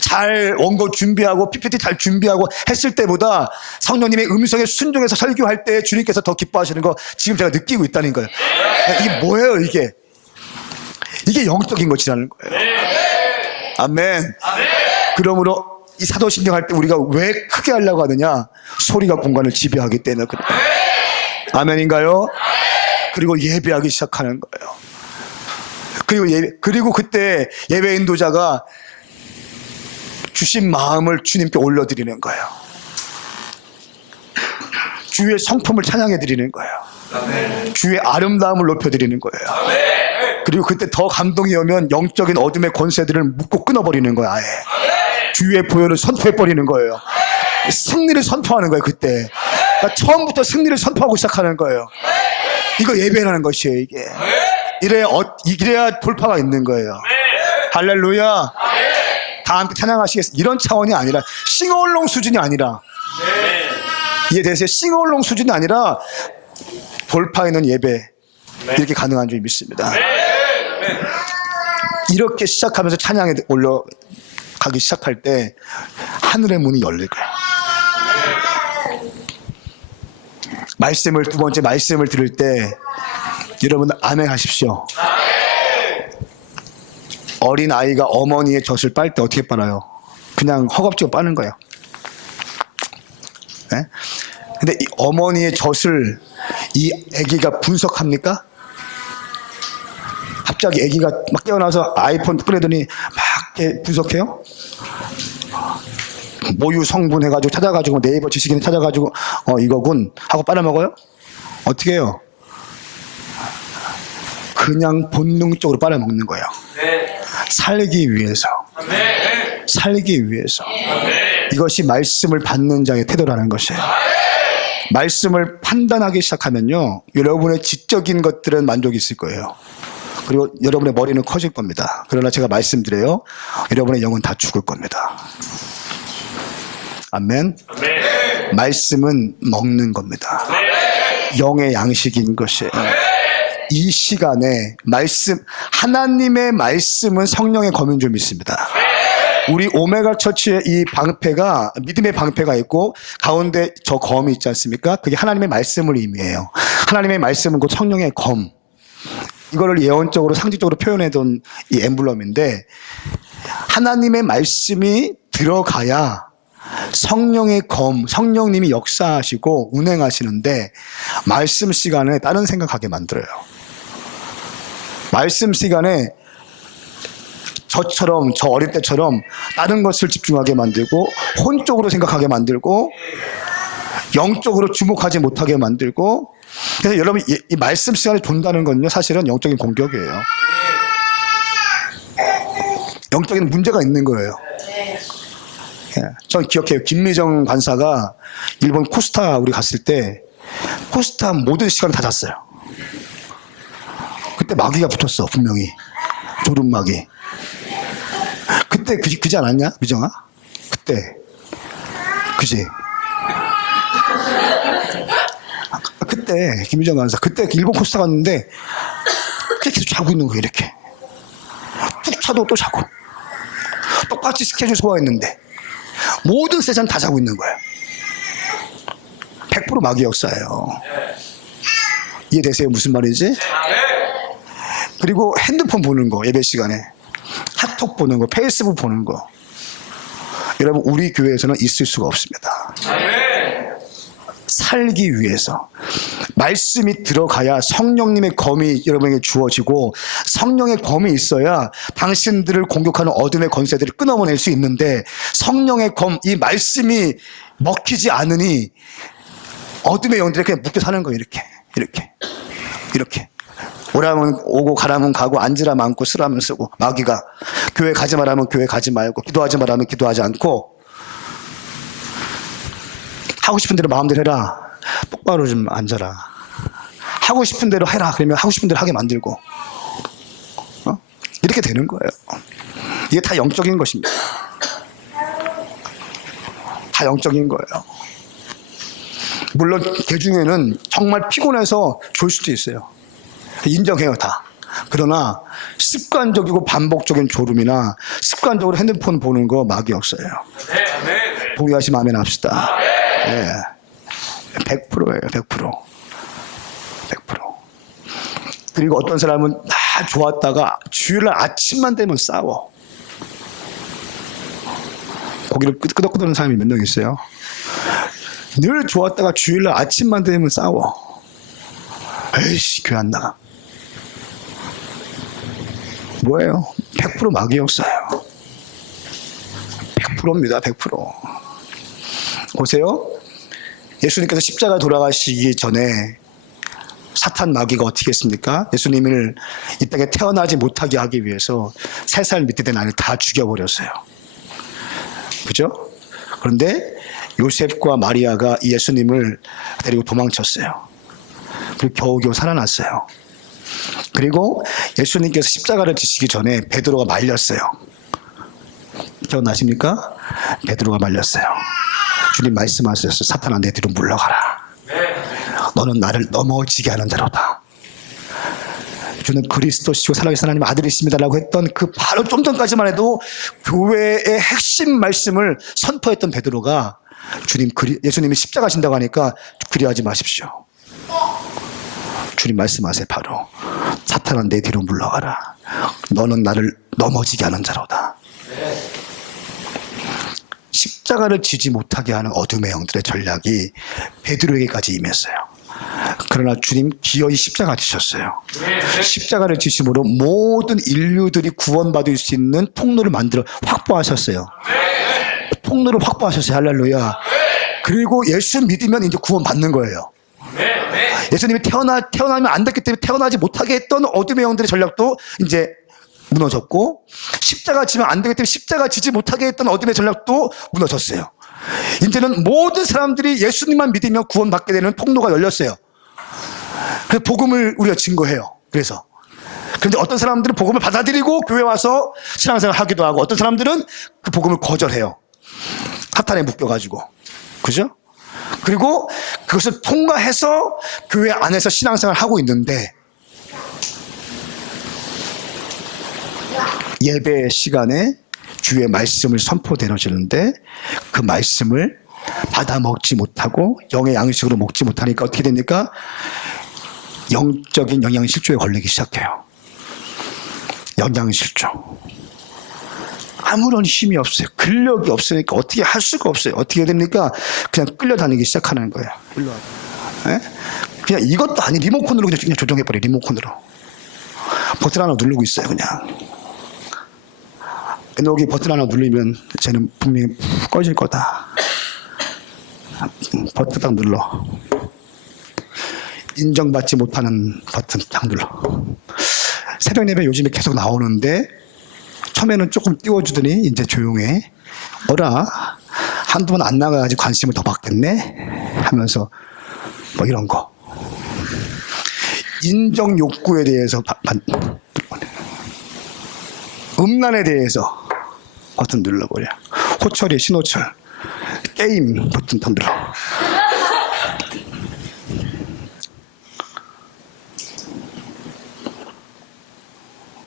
잘 원고 준비하고 PPT 잘 준비하고 했을 때보다 성령님의 음성에 순종해서 설교할 때 주님께서 더 기뻐하시는 거 지금 제가 느끼고 있다는 거예요. 이게 뭐예요, 이게? 이게 영적인 것이라는 거예요. 아멘. 그러므로 이 사도신경 할 때 우리가 왜 크게 하려고 하느냐? 소리가 공간을 지배하기 때문에 그래요. 아멘인가요? 그리고 예배하기 시작하는 거예요. 그리고 그때 예배 인도자가 주신 마음을 주님께 올려드리는 거예요. 주의 성품을 찬양해 드리는 거예요. 주의 아름다움을 높여드리는 거예요. 그리고 그때 더 감동이 오면 영적인 어둠의 권세들을 묶고 끊어버리는 거예요. 아예 주의 보혈을 선포해버리는 거예요. 승리를 선포하는 거예요. 그때 그러니까 처음부터 승리를 선포하고 시작하는 거예요. 이거 예배라는 것이에요. 이게 이래야 돌파가 있는 거예요. 할렐루야. 다 함께 찬양하시겠습니다. 이런 차원이 아니라 싱어울롱 수준이 아니라 이해되세요? 싱어울롱 수준이 아니라 돌파 있는 예배 이렇게 가능한 줄 믿습니다. 이렇게 시작하면서 찬양에 올라가기 시작할 때 하늘의 문이 열릴 거예요. 두 번째 말씀을 들을 때 여러분 아멘 하십시오. 어린 아이가 어머니의 젖을 빨 때 어떻게 빨아요? 그냥 허겁지겁 빠는 거예요. 네? 근데 이 어머니의 젖을 이 아기가 분석합니까? 갑자기 아기가 막 깨어나서 아이폰 꺼내더니 막 이렇게 분석해요? 모유 성분 해가지고 찾아가지고 네이버 지식인 찾아가지고 이거군 하고 빨아먹어요? 어떻게 해요? 그냥 본능적으로 빨아먹는 거예요. 살기 위해서. 살기 위해서. 이것이 말씀을 받는 자의 태도라는 것이에요. 말씀을 판단하기 시작하면요, 여러분의 지적인 것들은 만족이 있을 거예요. 그리고 여러분의 머리는 커질 겁니다. 그러나 제가 말씀드려요, 여러분의 영은 다 죽을 겁니다. 아멘. 말씀은 먹는 겁니다. 영의 양식인 것이에요. 이 시간에 하나님의 말씀은 성령의 검인 줄 믿습니다. 우리 오메가 처치의 이 방패가, 믿음의 방패가 있고 가운데 저 검이 있지 않습니까? 그게 하나님의 말씀을 의미해요. 하나님의 말씀은 곧 성령의 검. 이거를 예언적으로 상징적으로 표현해둔 이 엠블럼인데, 하나님의 말씀이 들어가야 성령의 검, 성령님이 역사하시고 운행하시는데, 말씀 시간에 다른 생각하게 만들어요. 말씀 시간에 저 어릴 때처럼 다른 것을 집중하게 만들고, 혼적으로 생각하게 만들고, 영적으로 주목하지 못하게 만들고. 그래서 여러분, 이 말씀 시간에 돈다는 건요, 사실은 영적인 공격이에요. 영적인 문제가 있는 거예요. 전 기억해요. 김미정 관사가 일본 코스타 우리 갔을 때 코스타 모든 시간을 다 잤어요. 그때 마귀가 붙었어. 분명히 졸음마귀. 그때 그지 않았냐, 미정아? 그때 그지? 그때 김미정 간사 그때 일본 코스타 갔는데 계속 자고 있는 거예요. 이렇게 툭 차도 또 자고, 똑같이 스케줄 소화했는데 모든 세상 다 자고 있는 거예요. 100% 마귀 역사예요. 이해되세요? 무슨 말인지? 그리고 핸드폰 보는 거, 예배 시간에 카톡 보는 거, 페이스북 보는 거, 여러분 우리 교회에서는 있을 수가 없습니다. 살기 위해서 말씀이 들어가야 성령님의 검이 여러분에게 주어지고, 성령의 검이 있어야 당신들을 공격하는 어둠의 권세들을 끊어낼 수 있는데, 성령의 검, 이 말씀이 먹히지 않으니 어둠의 영들이 그냥 묶여 사는 거예요. 이렇게 오라면 오고 가라면 가고 앉으라면 앉고 쓰라면 쓰고, 마귀가 교회 가지 말라면 교회 가지 말고, 기도하지 말라면 기도하지 않고, 하고 싶은 대로 마음대로 해라, 똑바로 좀 앉아라, 하고 싶은 대로 해라 그러면 하고 싶은 대로 하게 만들고, 이렇게 되는 거예요. 이게 다 영적인 것입니다. 다 영적인 거예요. 물론 그 중에는 정말 피곤해서 졸 수도 있어요. 인정해요, 다. 그러나 습관적이고 반복적인 졸음이나 습관적으로 핸드폰 보는 거 마귀 역사예요. 동의하시면 아멘 합시다. 네. 100%예요. 100%. 그리고 어떤 사람은 다 좋았다가 주일날 아침만 되면 싸워. 고기를 끄덕끄덕하는 사람이 몇 명 있어요. 늘 좋았다가 주일날 아침만 되면 싸워. 에이씨, 교회 안 나가. 뭐예요? 100% 마귀 역사예요. 100% 100%입니다. 100%. 보세요. 예수님께서 십자가 돌아가시기 전에 사탄 마귀가 어떻게 했습니까? 예수님을 이 땅에 태어나지 못하게 하기 위해서 3살 밑에 된 아이를 다 죽여버렸어요. 그죠? 그런데 요셉과 마리아가 이 예수님을 데리고 도망쳤어요. 그리고 겨우겨우 살아났어요. 그리고 예수님께서 십자가를 지시기 전에 베드로가 말렸어요. 기억나십니까? 베드로가 말렸어요. 주님 말씀하셨어요. 사탄아, 내 뒤로 물러가라. 너는 나를 넘어지게 하는 자로다. 주는 그리스도시고 살아계신 하나님 아들이십니다라고 했던 그 바로 좀 전까지만 해도 교회의 핵심 말씀을 선포했던 베드로가 예수님이 십자가 진다고 하니까 그리하지 마십시오. 주님 말씀하세요. 바로 사탄아, 내 뒤로 물러가라. 너는 나를 넘어지게 하는 자로다. 십자가를 지지 못하게 하는 어둠의 영들의 전략이 베드로에게까지 임했어요. 그러나 주님 기어이 십자가 지셨어요. 십자가를 지심으로 모든 인류들이 구원받을 수 있는 통로를 만들어 확보하셨어요. 통로를 확보하셨어요. 할렐루야. 그리고 예수 믿으면 이제 구원받는 거예요. 예수님이 태어나면 안 됐기 때문에 태어나지 못하게 했던 어둠의 영들의 전략도 이제 무너졌고, 십자가 지면 안 되기 때문에 십자가 지지 못하게 했던 어둠의 전략도 무너졌어요. 이제는 모든 사람들이 예수님만 믿으면 구원받게 되는 통로가 열렸어요. 그래서 복음을 우리가 증거해요. 그런데 어떤 사람들은 복음을 받아들이고 교회 와서 신앙생활 하기도 하고, 어떤 사람들은 그 복음을 거절해요. 사탄에 묶여가지고. 그죠? 그리고 그것을 통과해서 교회 안에서 신앙생활 하고 있는데, 예배 시간에 주의 말씀을 선포되어지는데 그 말씀을 받아 먹지 못하고 영의 양식으로 먹지 못하니까 어떻게 됩니까? 영적인 영양실조에 걸리기 시작해요. 영양실조. 아무런 힘이 없어요. 근력이 없으니까 어떻게 할 수가 없어요. 어떻게 됩니까? 그냥 끌려다니기 시작하는 거예요. 그냥 이것도 아니, 리모컨으로 그냥 조정해버려요. 리모컨으로. 버튼 하나 누르고 있어요. 그냥. 여기 버튼 하나 누르면 쟤는 분명히 꺼질 거다. 버튼 딱 눌러. 인정받지 못하는 버튼 딱 눌러. 새벽 예배 요즘에 계속 나오는데 처음에는 조금 띄워주더니 이제 조용해. 어라, 한두 번 안 나가야지 관심을 더 받겠네 하면서 뭐 이런 거. 인정 욕구에 대해서 음란에 대해서 버튼 눌러버려. 호철이 신호철. 게임 버튼 더 눌러.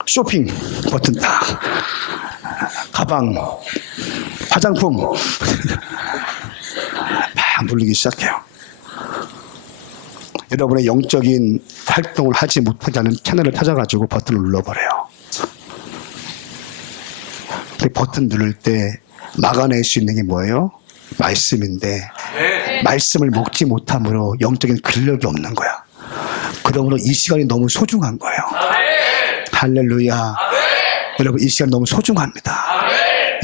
쇼핑 버튼 딱. 가방, 화장품 막 누르기 시작해요. 여러분의 영적인 활동을 하지 못하게 하는 채널을 찾아가지고 버튼을 눌러버려요. 버튼 누를 때 막아낼 수 있는 게 뭐예요? 말씀인데 말씀을 먹지 못함으로 영적인 근력이 없는 거야. 그러므로 이 시간이 너무 소중한 거예요. 할렐루야. 여러분, 이 시간 너무 소중합니다.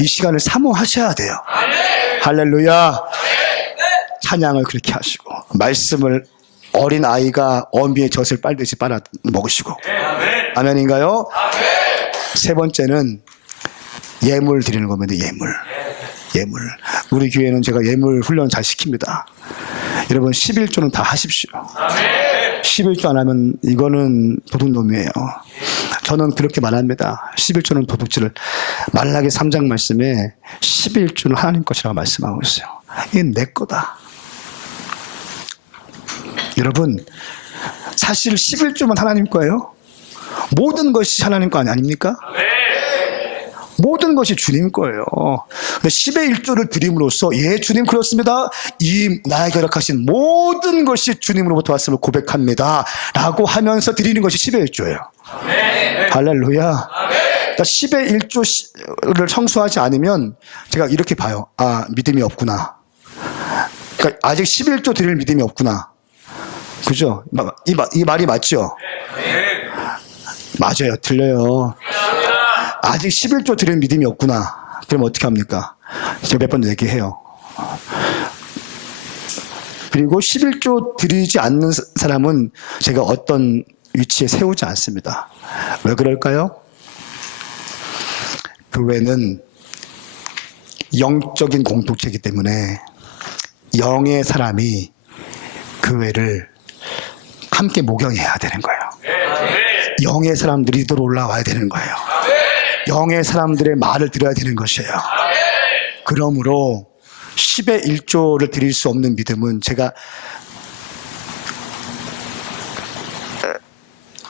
이 시간을 사모하셔야 돼요. 할렐루야. 찬양을 그렇게 하시고 말씀을 어린 아이가 어미의 젖을 빨듯이 빨아 먹으시고. 아멘인가요? 세 번째는 예물 드리는 겁니다. 예물. 우리 교회는 제가 예물 훈련 잘 시킵니다. 여러분 11조는 다 하십시오. 11조 안 하면 이거는 도둑놈이에요. 저는 그렇게 말합니다. 11조는 도둑질을. 말라기 3장 말씀에 11조는 하나님 것이라고 말씀하고 있어요. 이게 내 거다. 여러분, 사실 11조만 하나님 거예요. 모든 것이 하나님 거 아닙니까? 모든 것이 주님 거예요. 10의 1조를 드림으로써 주님 그렇습니다. 이 나에게 허락하신 모든 것이 주님으로부터 왔음을 고백합니다. 라고 하면서 드리는 것이 10의 1조예요. 할렐루야. 그러니까 10의 1조를 청소하지 않으면 제가 이렇게 봐요. 아, 믿음이 없구나. 그러니까 아직 11조 드릴 믿음이 없구나. 그죠? 이 말이 맞죠? 맞아요. 틀려요. 아직 11조 드릴 믿음이 없구나. 그럼 어떻게 합니까? 제가 몇 번 얘기해요. 그리고 11조 드리지 않는 사람은 제가 어떤 위치에 세우지 않습니다. 왜 그럴까요? 교회는 영적인 공동체이기 때문에 영의 사람이 교회를 함께 목영해야 되는 거예요. 영의 사람들이 또 올라와야 되는 거예요. 영의 사람들의 말을 들어야 되는 것이에요. 그러므로 10의 1조를 드릴 수 없는 믿음은 제가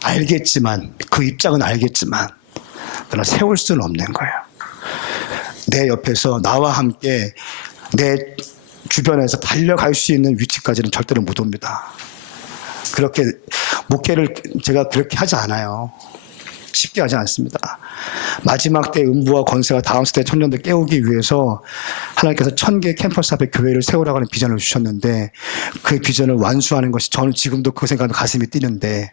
알겠지만, 그 입장은 알겠지만 그러나 세울 수는 없는 거예요. 내 옆에서 나와 함께 내 주변에서 달려갈 수 있는 위치까지는 절대로 못 옵니다. 그렇게 목회를 제가 그렇게 하지 않아요. 쉽게 하지 않습니다. 마지막 때 음부와 권세가 다음 세대 청년들 깨우기 위해서 하나님께서 1000개 캠퍼스 앞에 교회를 세우라고 하는 비전을 주셨는데, 그 비전을 완수하는 것이, 저는 지금도 그 생각에 가슴이 뛰는데,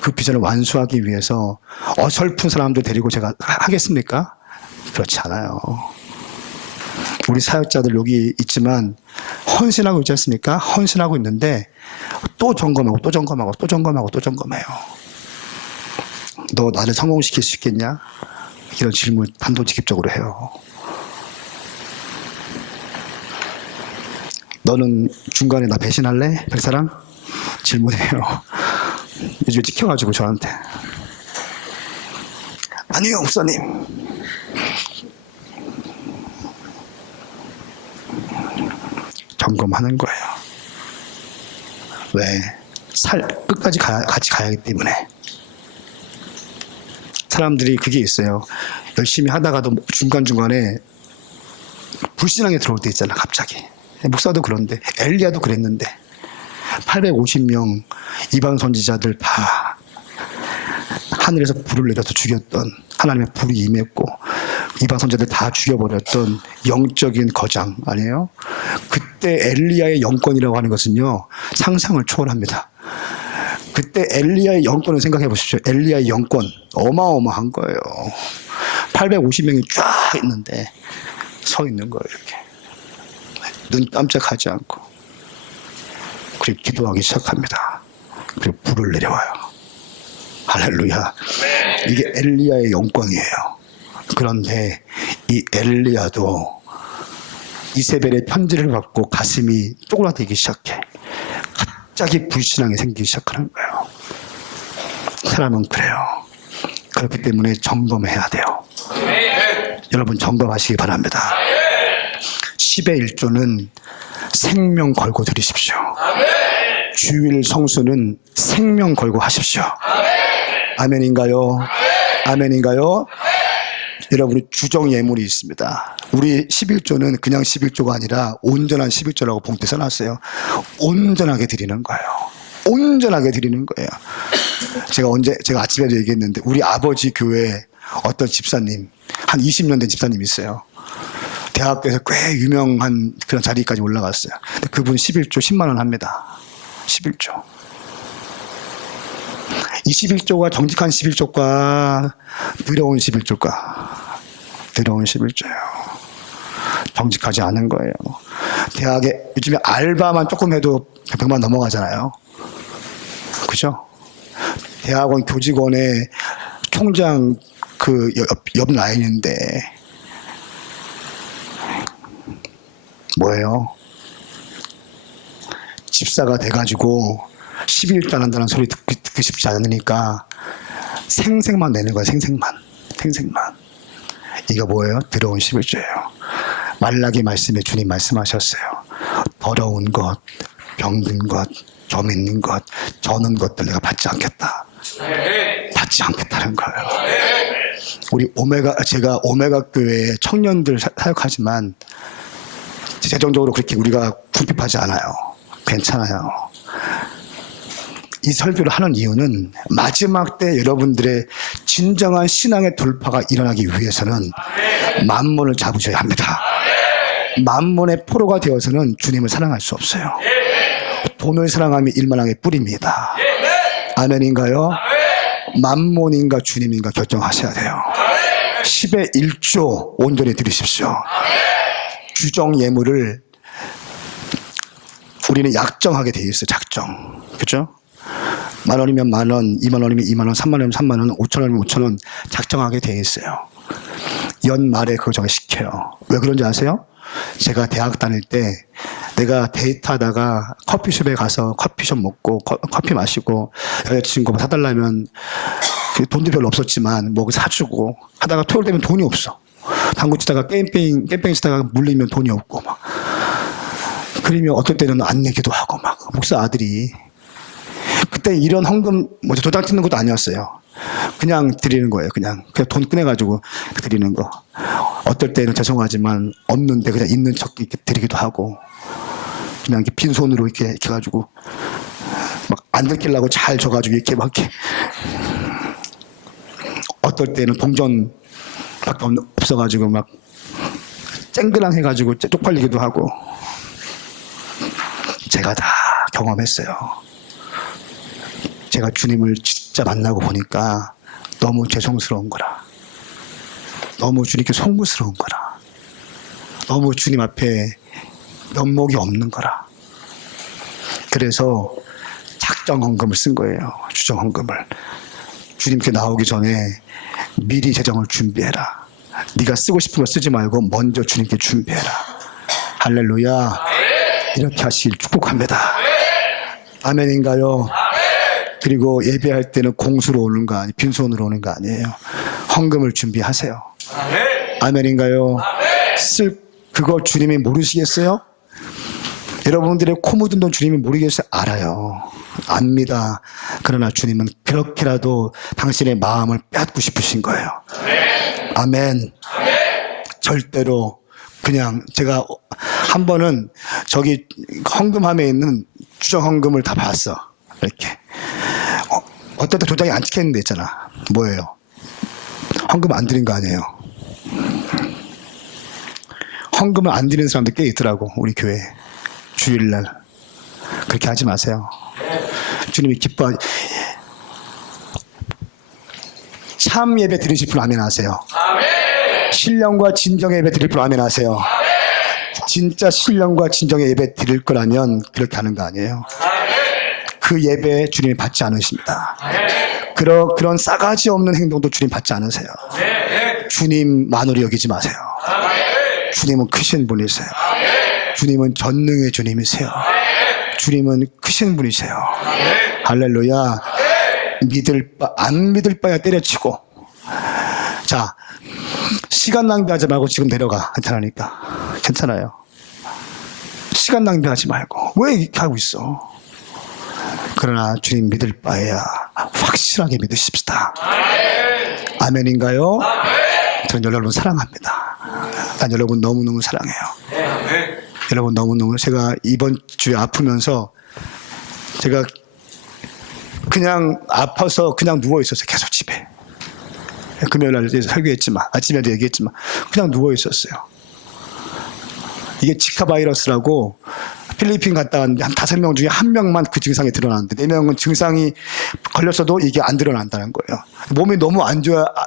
그 비전을 완수하기 위해서 어설픈 사람들 데리고 제가 하겠습니까? 그렇지 않아요. 우리 사역자들 여기 있지만 헌신하고 있지 않습니까? 헌신하고 있는데 또 점검하고 또 점검하고 또 점검하고 또 점검해요. 너 나를 성공시킬 수 있겠냐? 이런 질문 단도직입적으로 해요. 너는 중간에 나 배신할래? 백사랑? 질문해요. 요즘에 찍혀가지고 저한테. 아니요, 목사님. 점검하는 거예요. 왜? 끝까지 같이 가야 하기 때문에. 사람들이 그게 있어요. 열심히 하다가도 중간중간에 불신앙에 들어올 때 있잖아, 갑자기. 목사도 그런데, 엘리야도 그랬는데, 850명 이방 선지자들 다 하늘에서 불을 내려서 죽였던, 하나님의 불이 임했고 이방 선지자들 다 죽여버렸던 영적인 거장 아니에요? 그때 엘리야의 영권이라고 하는 것은요, 상상을 초월합니다. 그때 엘리야의 영권을 생각해 보십시오. 엘리야의 영권 어마어마한 거예요. 850명이 쫙 있는데 서 있는 거예요. 이렇게 눈 깜짝하지 않고, 그리고 기도하기 시작합니다. 그리고 불을 내려와요. 할렐루야. 이게 엘리야의 영광이에요. 그런데 이 엘리야도 이세벨의 편지를 받고 가슴이 쪼그라들기 시작해. 갑자기 불신앙이 생기기 시작하는 거예요. 사람은 그래요. 그렇기 때문에 점검해야 돼요. 여러분 점검하시기 바랍니다. 10의 1조는 생명 걸고 드리십시오. 주일 성수는 생명 걸고 하십시오. 아멘인가요? 아멘인가요? 여러분이 주정 예물이 있습니다. 우리 11조는 그냥 11조가 아니라 온전한 11조라고 봉투에 써놨어요. 온전하게 드리는 거예요. 온전하게 드리는 거예요. 제가 아침에도 얘기했는데, 우리 아버지 교회 어떤 집사님, 한 20년 된 집사님 있어요. 대학교에서 꽤 유명한 그런 자리까지 올라갔어요. 근데 그분 11조 10만 원 합니다. 11조. 21조가 정직한 11조가 더러운 11조가 더러운 11조예요. 정직하지 않은 거예요. 대학에 요즘에 알바만 조금 해도 100만 넘어가잖아요. 그죠? 대학원 교직원의 총장 그 옆 라인인데 뭐예요? 집사가 돼가지고 11조 안 한다는 소리 듣기 쉽지 않으니까 생색만 내는 거예요. 생색만. 이거 뭐예요? 더러운 11조예요. 말라기 말씀에 주님 말씀하셨어요. 더러운 것, 병든 것, 점 있는 것, 저는 것들 내가 받지 않겠다. 받지 않겠다는 거예요. 제가 오메가 교회 청년들 사역하지만 재정적으로 그렇게 우리가 궁핍하지 않아요. 괜찮아요. 이 설교를 하는 이유는 마지막 때 여러분들의 진정한 신앙의 돌파가 일어나기 위해서는 만몬을 잡으셔야 합니다. 만몬의 포로가 되어서는 주님을 사랑할 수 없어요. 돈을 사랑함이 일만왕의 뿌리입니다. 아멘인가요? 만몬인가 주님인가 결정하셔야 돼요. 10의 1조 온전히 드리십시오. 주정 예물을 우리는 약정하게 돼 있어요. 작정. 그죠? 10,000원이면 10,000원, 20,000원이면 20,000원, 30,000원이면 30,000원, 5,000원이면 5,000원 작정하게 돼 있어요. 연말에 그거 저거 시켜요. 왜 그런지 아세요? 제가 대학 다닐 때 내가 데이트하다가 커피숍에 가서 커피숍 먹고 커피 마시고 여자친구 뭐 사달라면 돈도 별로 없었지만 뭐 사주고 하다가 토요일 되면 돈이 없어. 당구 치다가 게임 치다가 물리면 돈이 없고 막. 그러면 어떨 때는 안 내기도 하고 막 목사 아들이 그때 이런 헌금 뭐 도장 찍는 것도 아니었어요. 그냥 드리는 거예요. 그냥 돈 꺼내가지고 드리는 거. 어떨 때는 죄송하지만 없는데 그냥 있는 척 이렇게 드리기도 하고 그냥 이렇게 빈손으로 이렇게 가지고 막 안 들키려고 잘 줘가지고 이렇게 막 이렇게 어떨 때는 동전밖에 없어가지고 막 쨍그랑 해가지고 쪽팔리기도 하고 제가 다 경험했어요. 제가 주님을 진짜 만나고 보니까 너무 죄송스러운 거라. 너무 주님께 송구스러운 거라. 너무 주님 앞에 면목이 없는 거라. 그래서 작정 헌금을 쓴 거예요. 주정 헌금을. 주님께 나오기 전에 미리 재정을 준비해라. 네가 쓰고 싶은 거 쓰지 말고 먼저 주님께 준비해라. 할렐루야. 이렇게 하시길 축복합니다. 아멘인가요? 그리고 예배할 때는 공수로 오는 거 아니에요. 빈손으로 오는 거 아니에요. 헌금을 준비하세요. 아멘인가요? 그거 주님이 모르시겠어요? 여러분들의 코 묻은 돈 주님이 모르겠어요? 알아요. 압니다. 그러나 주님은 그렇게라도 당신의 마음을 빼앗고 싶으신 거예요. 아멘. 절대로 그냥 제가 한 번은 저기 헌금함에 있는 주정 헌금을 다 봤어. 이렇게. 어떨 때 도장이 안 찍혀있는 데 있잖아. 뭐예요? 헌금 안 드린 거 아니에요. 헌금을 안 드리는 사람들 꽤 있더라고. 우리 교회 주일날. 그렇게 하지 마세요. 주님이 기뻐하지. 참 예배 드리실 분 아멘 하세요. 신령과 진정의 예배 드릴 분 아멘 하세요. 진짜 신령과 진정의 예배 드릴 거라면 그렇게 하는 거 아니에요. 그 예배 주님이 받지 않으십니다. 그런 싸가지 없는 행동도 주님 받지 않으세요. 주님 만으로 여기지 마세요. 주님은 크신 분이세요. 주님은 전능의 주님이세요. 주님은 크신 분이세요. 할렐루야. 안 믿을 바야 때려치고. 자, 시간 낭비하지 말고 지금 내려가. 괜찮으니까. 괜찮아요. 시간 낭비하지 말고. 왜 이렇게 하고 있어? 그러나 주님 믿을 바에야 확실하게 믿으십시다. 아멘인가요? 저는 여러분 사랑합니다. 난 여러분 너무너무 사랑해요. 여러분 너무너무 제가 이번 주에 아프면서 제가 그냥 아파서 그냥 누워 있었어요. 계속 집에. 금요일날 설교했지만 아침에도 얘기했지만 그냥 누워 있었어요. 이게 지카 바이러스라고 필리핀 갔다 왔는데 한 5명 중에 1명만 그 증상이 드러났는데 4명은 증상이 걸렸어도 이게 안 드러난다는 거예요. 몸이 너무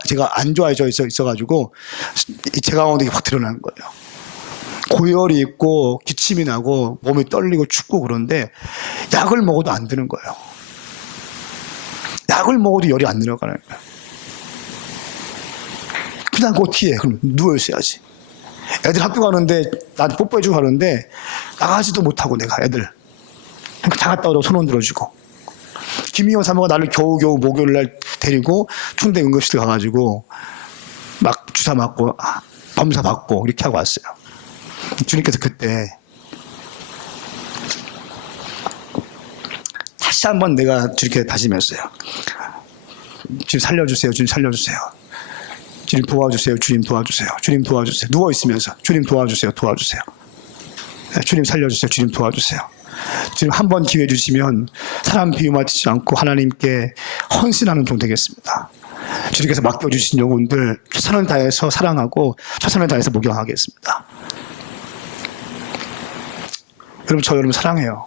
제가 안 좋아져 있어가지고 제가 가운데 확 드러나는 거예요. 고열이 있고 기침이 나고 몸이 떨리고 춥고 그런데 약을 먹어도 안 드는 거예요. 약을 먹어도 열이 안 내려가는 거예요. 그냥 어떻게 해? 그럼 누워 있어야지. 애들 학교 가는데 나한테 뽀뽀해주고 가는데 나가지도 못하고 내가 애들 다 갔다 오라고 손 흔들어주고 김희영 사모가 나를 겨우겨우 목요일날 데리고 충대 응급실 가가지고 막 주사 맞고 검사 받고 이렇게 하고 왔어요. 주님께서 그때 다시 한번 내가 주님께 다짐했어요. 주님 살려주세요. 주님 살려주세요. 주님 도와주세요. 주님 도와주세요. 주님 도와주세요. 누워 있으면서 주님 도와주세요. 도와주세요. 주님 살려주세요. 주님 도와주세요. 주님 한 번 기회 주시면 사람 비유맞지 않고 하나님께 헌신하는 종 되겠습니다. 주님께서 맡겨주신 영혼들 최선을 다해서 사랑하고 최선을 다해서 목양하겠습니다. 여러분 저 여러분 사랑해요.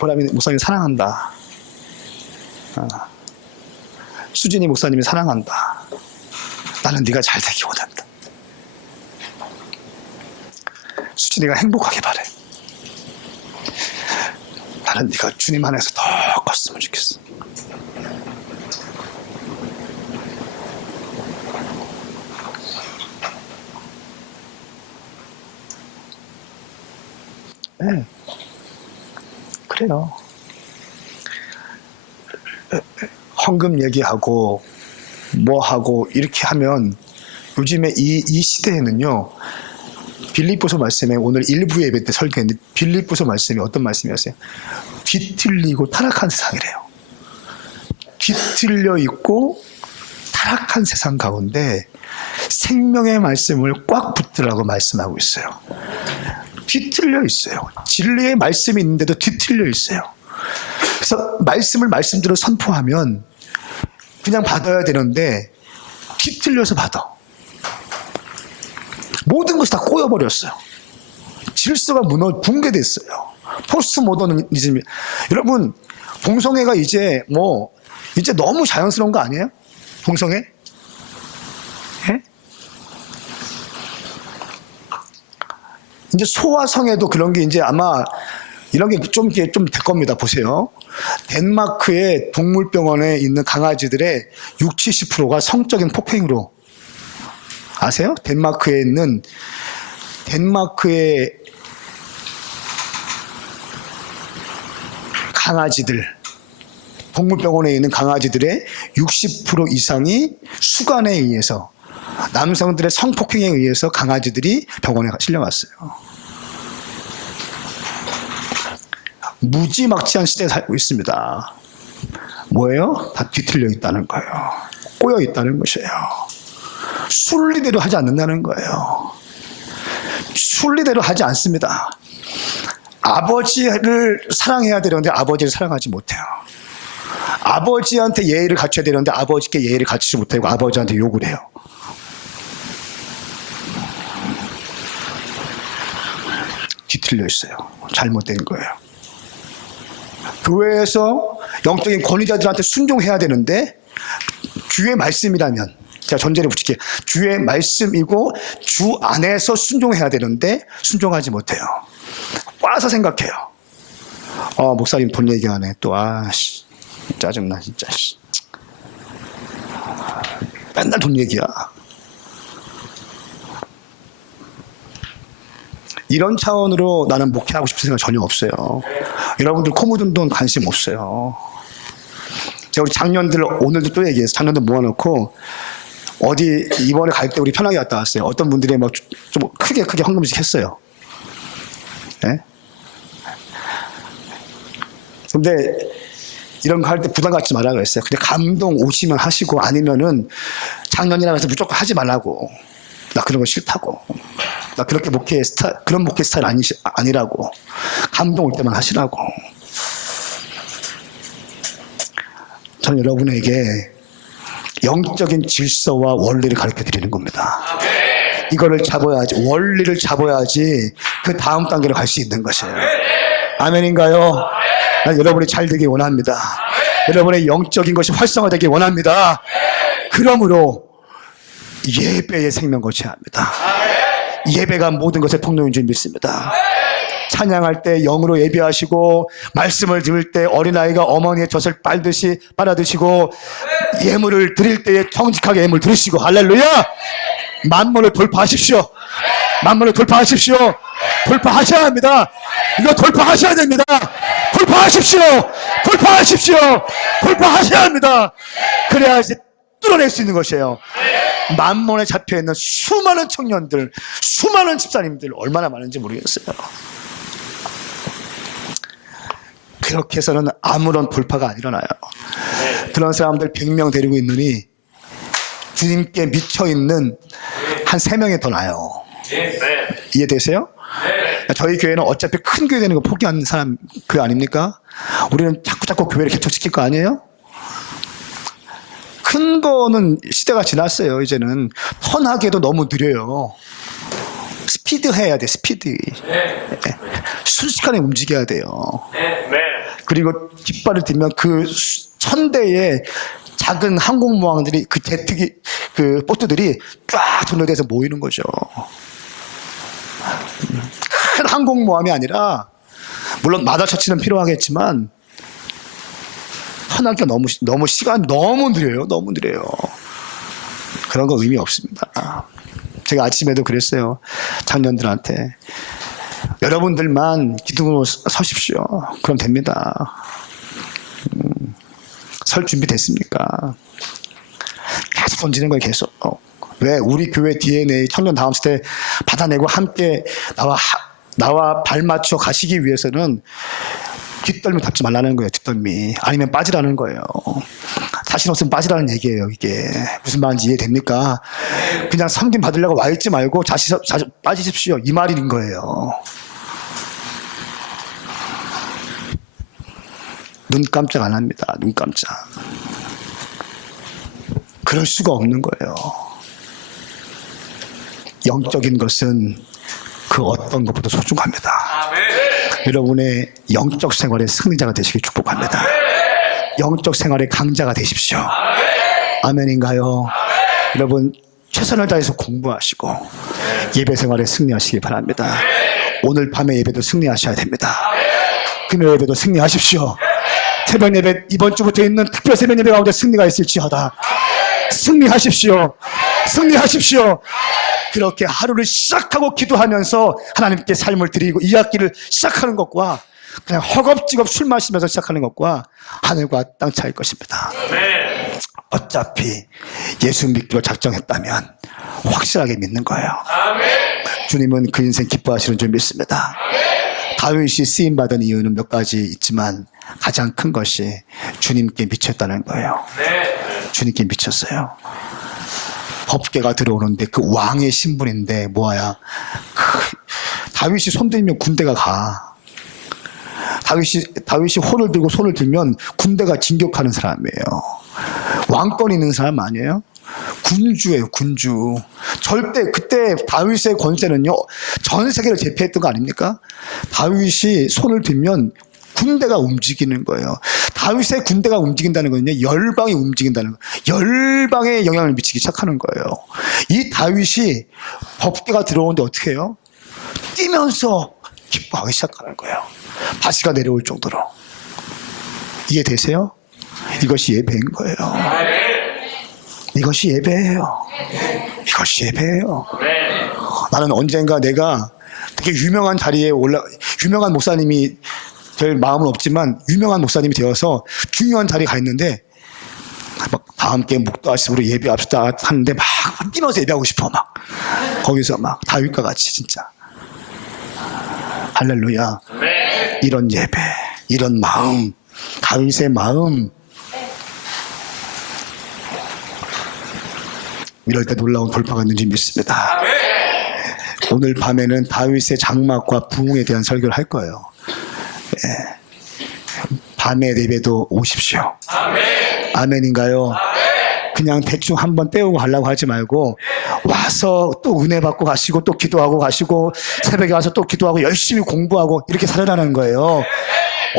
보람이 목사님 사랑한다. 수진이 목사님이 사랑한다. 나는 네가 잘 되기 원한다. 수진이가 행복하게 바래. 나는 네가 주님 안에서 더 컸으면 좋겠어. 네. 그래요. 헌금 얘기하고 뭐 하고 이렇게 하면 요즘에 이 시대에는요, 빌립보서 말씀에 오늘 일부 예배 때 설교했는데 빌립보서 말씀이 어떤 말씀이었어요? 뒤틀리고 타락한 세상이래요. 뒤틀려 있고 타락한 세상 가운데 생명의 말씀을 꽉 붙들라고 말씀하고 있어요. 뒤틀려 있어요. 진리의 말씀이 있는데도 뒤틀려 있어요. 그래서 말씀대로 선포하면 그냥 받아야 되는데 뒤틀려서 받아. 모든 것이 다 꼬여버렸어요. 질서가 붕괴됐어요. 포스트 모더니즘이. 여러분, 동성애가 이제 너무 자연스러운 거 아니에요? 동성애? 예? 이제 소와 성애도 그런 게 이제 아마 이런 게 좀 될 겁니다. 보세요. 덴마크의 동물병원에 있는 강아지들의 60-70%가 성적인 폭행으로, 아세요? 덴마크의 강아지들, 동물병원에 있는 강아지들의 60% 이상이 수간에 의해서, 남성들의 성폭행에 의해서 강아지들이 병원에 실려갔어요. 무지막지한 시대에 살고 있습니다. 뭐예요? 다 뒤틀려 있다는 거예요. 꼬여 있다는 것이에요. 순리대로 하지 않는다는 거예요. 순리대로 하지 않습니다. 아버지를 사랑해야 되는데 아버지를 사랑하지 못해요. 아버지한테 예의를 갖춰야 되는데 아버지께 예의를 갖추지 못하고 아버지한테 욕을 해요. 뒤틀려 있어요. 잘못된 거예요. 교회에서 영적인 권위자들한테 순종해야 되는데 주의 말씀이라면, 제가 전제를 붙일게요. 주의 말씀이고 주 안에서 순종해야 되는데 순종하지 못해요. 꽈서 생각해요. 목사님 돈 얘기하네. 또 짜증나 진짜. 맨날 돈 얘기야. 이런 차원으로 나는 목회하고 싶은 생각 전혀 없어요. 여러분들 코 묻은 돈 관심 없어요. 제가 우리 장년들 오늘도 또 얘기해서 장년들 모아놓고 어디 이번에 갈 때 우리 편하게 갔다 왔어요. 어떤 분들이 막 좀 크게 헌금씩 했어요. 네? 근데 이런 거 할 때 부담 갖지 말라고 했어요. 근데 감동 오시면 하시고 아니면은 장년이라고 해서 무조건 하지 말라고. 나 그런 거 싫다고. 나 그렇게 그런 목회 스타일 아니라고. 감동 올 때만 하시라고. 저는 여러분에게 영적인 질서와 원리를 가르쳐 드리는 겁니다. 이거를 잡아야지, 원리를 잡아야지 그 다음 단계로 갈 수 있는 것이에요. 아멘인가요? 난 여러분이 잘 되길 원합니다. 여러분의 영적인 것이 활성화되길 원합니다. 그러므로 예배의 생명 거쳐야 합니다. 예배가 모든 것의 통로인 줄 믿습니다. 찬양할 때 영으로 예배하시고, 말씀을 들을 때 어린아이가 어머니의 젖을 빨아드시고, 예물을 드릴 때에 정직하게 예물 드리시고, 할렐루야! 만물을 돌파하십시오. 만물을 돌파하십시오. 돌파하셔야 합니다. 이거 돌파하셔야 됩니다. 돌파하십시오. 돌파하십시오. 돌파하셔야 합니다. 그래야 이제 뚫어낼 수 있는 것이에요. 만몬에 잡혀있는 수많은 청년들, 수많은 집사님들 얼마나 많은지 모르겠어요. 그렇게 해서는 아무런 돌파가 안 일어나요. 그런 사람들 100명 데리고 있느니 주님께 미쳐있는 한 3명이 더 나요. 이해되세요? 저희 교회는 어차피 큰 교회 되는 거 포기하는 사람 교회 아닙니까? 우리는 자꾸 교회를 개척시킬 거 아니에요? 큰 거는 시대가 지났어요. 이제는 턴하게도 너무 느려요. 스피드 해야 돼. 스피드. 순식간에 움직여야 돼요. 그리고 깃발을 들면 그 천대에 작은 항공모함들이 그 제트기 그 보트들이 쫙 전로돼서 모이는 거죠. 큰 항공모함이 아니라 물론 마다처치는 필요하겠지만 편하기가 너무 시간이 너무 느려요. 너무 느려요. 그런 거 의미 없습니다. 제가 아침에도 그랬어요. 장년들한테 여러분들만 기둥으로 서십시오. 그럼 됩니다. 설 준비 됐습니까? 계속 던지는 거예요. 계속. 왜 우리 교회 DNA 청년 다음 세대 받아내고 함께 나와 발 맞춰 가시기 위해서는 뒷덜미 잡지 말라는 거예요. 뒷덜미. 아니면 빠지라는 거예요. 자신 없으면 빠지라는 얘기예요. 이게 무슨 말인지 이해됩니까? 그냥 섬김 받으려고 와 있지 말고 빠지십시오. 이 말인 거예요. 눈 깜짝 안 합니다. 눈 깜짝. 그럴 수가 없는 거예요. 영적인 것은 그 어떤 것보다 소중합니다. 여러분의 영적 생활의 승리자가 되시길 축복합니다. 영적 생활의 강자가 되십시오. 아멘인가요? 여러분 최선을 다해서 공부하시고 예배 생활에 승리하시기 바랍니다. 오늘 밤에 예배도 승리하셔야 됩니다. 금요 예배도 승리하십시오. 새벽 예배 이번 주부터 있는 특별 새벽 예배 가운데 승리가 있을지어다. 승리하십시오. 승리하십시오. 그렇게 하루를 시작하고 기도하면서 하나님께 삶을 드리고 이 학기를 시작하는 것과 그냥 허겁지겁 술 마시면서 시작하는 것과 하늘과 땅 차이일 것입니다. 어차피 예수 믿기로 작정했다면 확실하게 믿는 거예요. 주님은 그 인생 기뻐하시는 줄 믿습니다. 다윗이 쓰임받은 이유는 몇 가지 있지만 가장 큰 것이 주님께 미쳤다는 거예요. 주님께 미쳤어요. 법궤가 들어오는데 그 왕의 신분인데 뭐야? 다윗이 손들면 군대가 가. 다윗이 호를 들고 손을 들면 군대가 진격하는 사람이에요. 왕권 있는 사람 아니에요? 군주예요, 군주. 절대 그때 다윗의 권세는요 전 세계를 제패했던 거 아닙니까? 다윗이 손을 들면 군대가 움직이는 거예요. 다윗의 군대가 움직인다는 거는요 열방이 움직인다는 거예요. 열방에 영향을 미치기 시작하는 거예요. 이 다윗이 법궤가 들어오는데 어떻게 해요? 뛰면서 기뻐하기 시작하는 거예요. 바시가 내려올 정도로. 이해되세요? 이것이 예배인 거예요. 이것이 예배예요. 이것이 예배예요. 나는 언젠가 내가 되게 유명한 자리에 유명한 목사님이 될 마음은 없지만 유명한 목사님이 되어서 중요한 자리에 가 있는데 막 다 함께 목도하심으로 예배합시다 하는데 막 뛰면서 예배하고 싶어. 막 거기서 막 다윗과 같이 진짜 할렐루야. 이런 예배, 이런 마음, 다윗의 마음, 이럴 때 놀라운 돌파가 있는지 믿습니다. 오늘 밤에는 다윗의 장막과 부흥에 대한 설교를 할 거예요. 밤에 예배도 오십시오. 아멘인가요? 그냥 대충 한번 때우고 가려고 하지 말고 와서 또 은혜 받고 가시고 또 기도하고 가시고 새벽에 와서 또 기도하고 열심히 공부하고 이렇게 살아라는 거예요.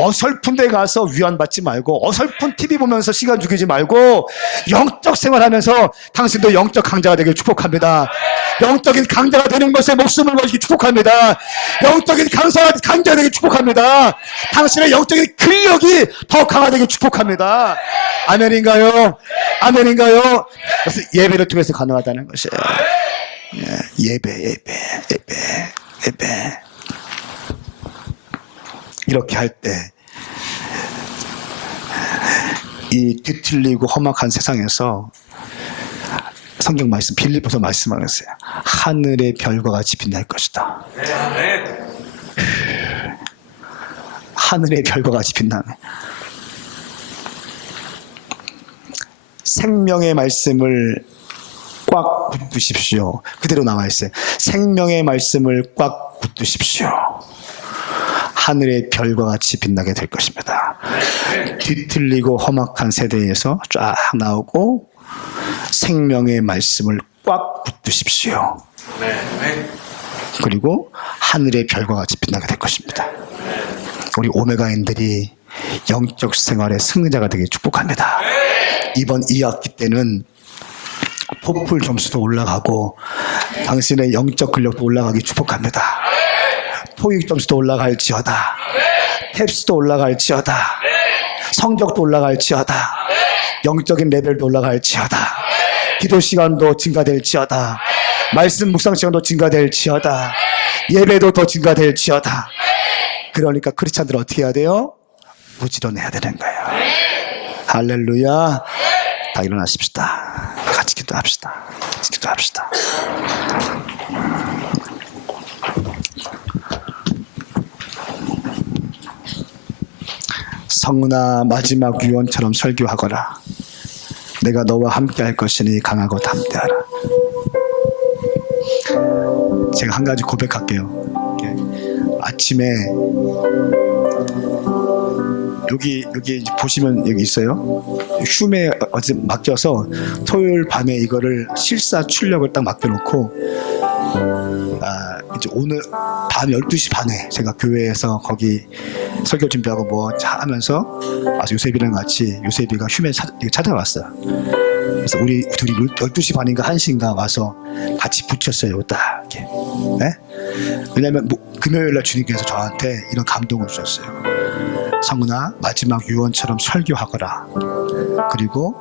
어설픈 데 가서 위안받지 말고 어설픈 TV 보면서 시간 죽이지 말고 영적 생활하면서 당신도 영적 강자가 되길 축복합니다. 영적인 강자가 되는 것에 목숨을 걸기 축복합니다. 영적인 강자가 되길 축복합니다. 당신의 영적인 근력이 더 강화되길 축복합니다. 아멘인가요? 아멘인가요? 그래서 예배를 통해서 가능하다는 것이에요. 예배. 이렇게 할 때 이 뒤틀리고 험악한 세상에서 성경 말씀 빌립보서 말씀하셨어요. 하늘의 별과 같이 빛날 것이다. 하늘의 별과 같이 빛나네. 생명의 말씀을 꽉 붙드십시오. 그대로 나와 있어요. 생명의 말씀을 꽉 붙드십시오. 하늘의 별과 같이 빛나게 될 것입니다. 뒤틀리고 험악한 세대에서 쫙 나오고 생명의 말씀을 꽉 붙드십시오. 그리고 하늘의 별과 같이 빛나게 될 것입니다. 우리 오메가인들이 영적 생활의 승리자가 되길 축복합니다. 이번 2학기 때는 토플 점수도 올라가고 당신의 영적 근력도 올라가기 축복합니다. 토익 점수도 올라갈지어다. 탭스도 올라갈지어다. 성적도 올라갈지어다. 영적인 레벨도 올라갈지어다. 기도 시간도 증가될지어다. 말씀 묵상 시간도 증가될지어다. 예배도 더 증가될지어다. 그러니까 크리스찬들 어떻게 해야 돼요? 부지런해야 되는 거예요. 할렐루야. 다 일어나십시다. 같이 기도합시다. 같이 기도합시다. 성은아, 마지막 유언처럼 설교하거라. 내가 너와 함께 할 것이니 강하고 담대하라. 제가 한 가지 고백할게요. 아침에 여기 보시면 여기 있어요. 흉에 어제 맡겨서 토요일 밤에 이거를 실사 출력을 딱 맡겨놓고 이제 오늘 밤 12시 반에 제가 교회에서 거기 설교 준비하고 뭐 하면서 와서 요셉이랑 같이 요셉이가 흉에 찾아왔어요. 그래서 우리 둘이 12시 반인가 1시인가 와서 같이 붙였어요. 딱 이렇게. 네? 왜냐하면 금요일날 주님께서 저한테 이런 감동을 주셨어요. 성은아, 마지막 유언처럼 설교하거라. 그리고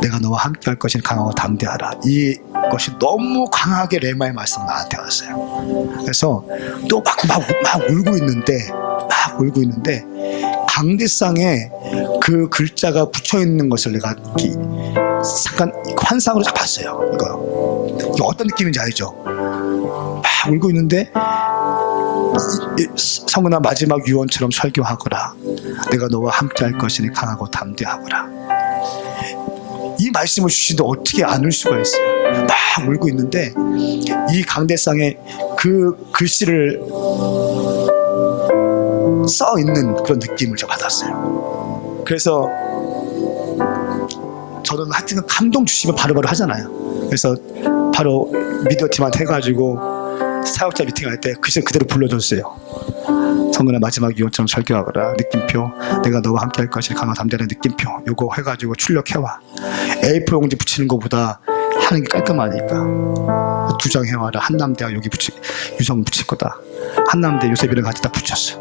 내가 너와 함께 할 것이 강하고 담대하라. 이것이 너무 강하게 레마의 말씀 나한테 왔어요. 그래서 또 막 울고 있는데 강대상에 그 글자가 붙여 있는 것을 내가 잠깐 환상으로 딱 봤어요. 이게 어떤 느낌인지 알죠? 막 울고 있는데 성은아, 마지막 유언처럼 설교하거라. 내가 너와 함께 할 것이니 강하고 담대하거라. 이 말씀을 주시는데 어떻게 안 울 수가 있어요? 막 울고 있는데 이 강대상에 그 글씨를 써 있는 그런 느낌을 제가 받았어요. 그래서 저는 하여튼 감동 주시면 바로바로 하잖아요. 그래서 바로 미디어팀한테 해가지고 사역자 미팅할 때 글씨 그대로 불러줬어요. 성은아, 마지막 유언처럼 설교하거라. 느낌표, 내가 너와 함께 할 것이 강한 담대한 느낌표, 요거 해가지고 출력해와. A4 용지 붙이는 것보다 하는 게 깔끔하니까 2장 해와라. 한남대가 여기 유성 붙일 거다. 한남대 요셉이랑 같이 딱 붙였어.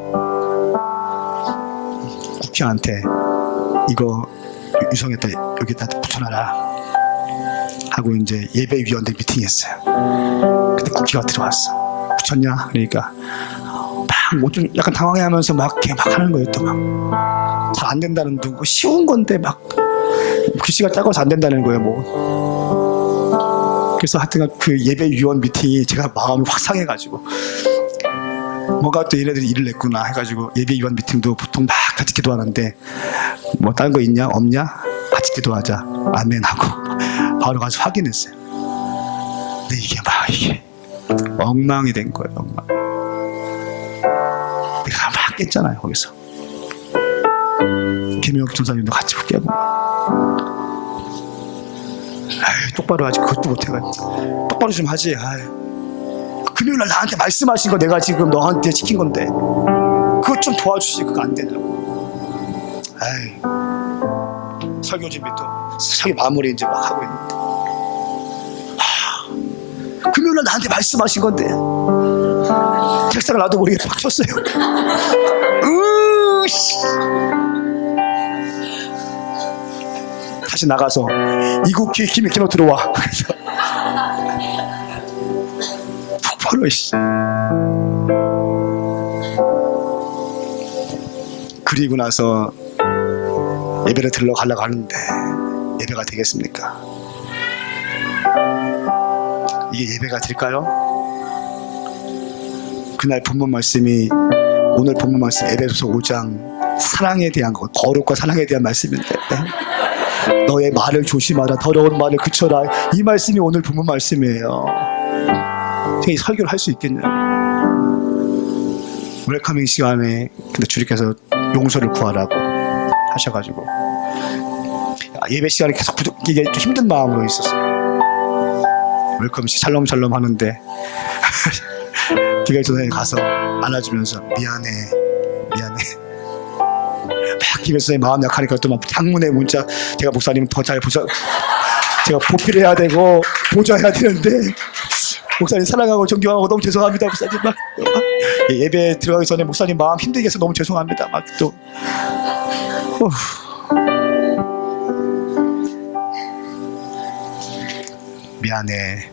국회한테 이거 유성에다 여기다 붙여놔라 하고 이제 예배위원들 미팅했어요. 근데 국회가 들어왔어. 붙였냐? 그러니까 막 좀 약간 당황해하면서 막 하는 거예요. 또 막 잘 안 된다는 둥, 쉬운 건데 막 글씨가 작아서 안 된다는 거예요. 뭐 그래서 하여튼 그 예배위원 미팅이 제가 마음이 확 상해가지고 뭔가 또 얘네들이 일을 냈구나 해가지고 예배위원 미팅도 보통 막 같이 기도하는데 뭐 다른 거 있냐 없냐 같이 기도하자 아멘 하고 바로 가서 확인했어요. 근데 이게 엉망이 된 거예요. 엉망. 내가 막 깼잖아요. 거기서 김영욱 전사님도 같이 깨고 똑바로 하지. 그것도 못해가지고 똑바로 좀 하지. 금요일날 나한테 말씀하신 거 내가 지금 너한테 시킨 건데 그것 좀 도와주지. 그거 안 되냐고. 설교 준비도 설교 마무리 이제 막 하고 있는데 금요일날 나한테 말씀하신 건데 책상을 나도 모르게 팍 쳤어요. 다시 나가서 이국기 김익기로 들어와. 똑바로 그리고 나서 예배를 들러가려고 하는데 예배가 되겠습니까? 이게 예배가 될까요? 그날 본문 말씀이 오늘 본문 말씀 에베소서 5장 사랑에 대한 것, 거룩과 사랑에 대한 말씀인데 너의 말을 조심하라, 더러운 말을 그쳐라. 이 말씀이 오늘 본문 말씀이에요. 제가 이 설교를 할 수 있겠냐고. 웰커밍 시간에 근데 주님께서 용서를 구하라고 하셔가지고 예배 시간에 계속 이게 좀 힘든 마음으로 있었어요. 웰커밍 시 샬롬 하는데 교회 전에 가서 안아주면서 미안해 막 김혜수님 마음 약하니까 또 막 장문의 문자, 제가 목사님 더 잘 보자, 제가 보필 해야 되고 보좌해야 되는데 목사님 사랑하고 존경하고 너무 죄송합니다 목사님. 막 예배 들어가기 전에 목사님 마음 힘들게 해서 너무 죄송합니다. 막 또 미안해.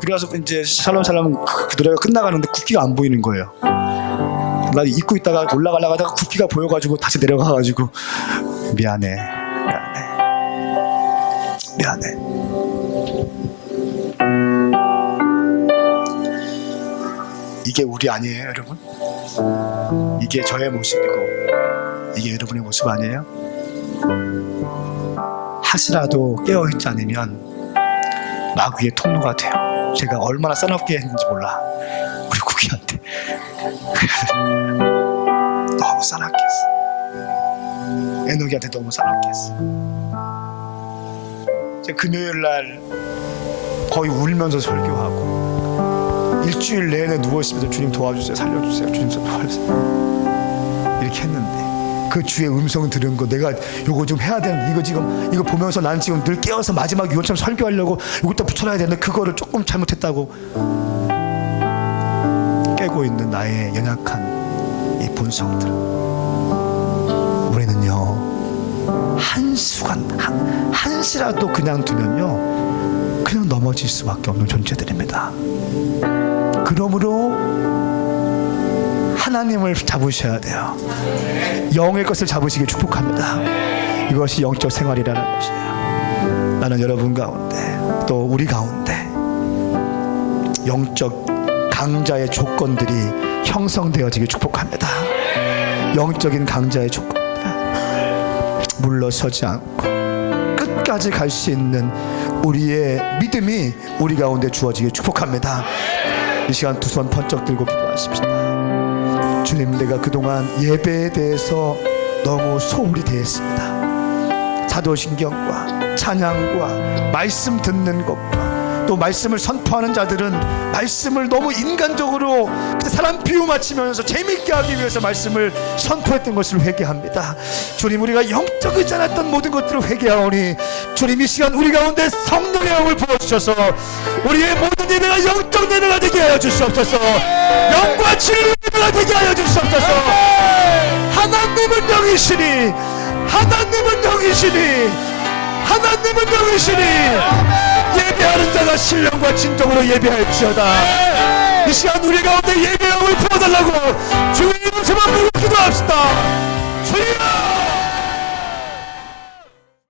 그래서 이제 샬롬 그 노래가 끝나가는데 국기가 안 보이는 거예요. 나 입고 있다가 올라가려고 하다가 국기가 보여가지고 다시 내려가가지고 미안해. 이게 우리 아니에요 여러분? 이게 저의 모습이고 이게 여러분의 모습 아니에요? 하시라도 깨어있지 않으면 마귀의 통로가 돼요. 제가 얼마나 싸납게 했는지 몰라. 우리 국기한테 너무 싸납게 했어. 에녹이한테 너무 싸납게 했어. 제가 금요일날 거의 울면서 설교하고 일주일 내내 누워있으면서 주님 도와주세요, 살려주세요, 주님 도와주세요 이렇게 했는데 그 주의 음성을 들은 거, 내가 요거 좀 해야 되는데 이거 보면서 나는 지금 늘 깨어서 마지막 유언처럼 설교하려고 이것도 붙여놔야 되는데 그거를 조금 잘못했다고 깨고 있는 나의 연약한 이 본성들. 우리는요 한순간 한시라도 그냥 두면요 그냥 넘어질 수밖에 없는 존재들입니다. 그러므로 하나님을 잡으셔야 돼요. 영의 것을 잡으시길 축복합니다. 이것이 영적 생활이라는 것이에요. 나는 여러분 가운데 또 우리 가운데 영적 강자의 조건들이 형성되어지길 축복합니다. 영적인 강자의 조건들, 물러서지 않고 끝까지 갈 수 있는 우리의 믿음이 우리 가운데 주어지길 축복합니다. 이 시간 두 손 번쩍 들고 기도하십시다. 주님, 내가 그동안 예배에 대해서 너무 소홀히 대했습니다. 사도신경과 찬양과 말씀 듣는 것과 또 말씀을 선포하는 자들은 말씀을 너무 인간적으로 사람 비유 맞추면서 재밌게 하기 위해서 말씀을 선포했던 것을 회개합니다. 주님, 우리가 영적이지 않았던 모든 것들을 회개하오니 주님, 이 시간 우리 가운데 성령의 영을 부어주셔서 우리의 모든 예배가 영적 예배가 되게 하여 주시옵소서. 영과 진리의 예배가 되게 하여 주시옵소서. 하나님은 영이시니 하나님은 영이시니 하나님은 영이시니 예배하는 자가 신령과 진정으로 예배할지어다. 이 시간 우리 가운데 예배의 영을 부어달라고 주의 이름 세번 부르고 기도합시다. 주여!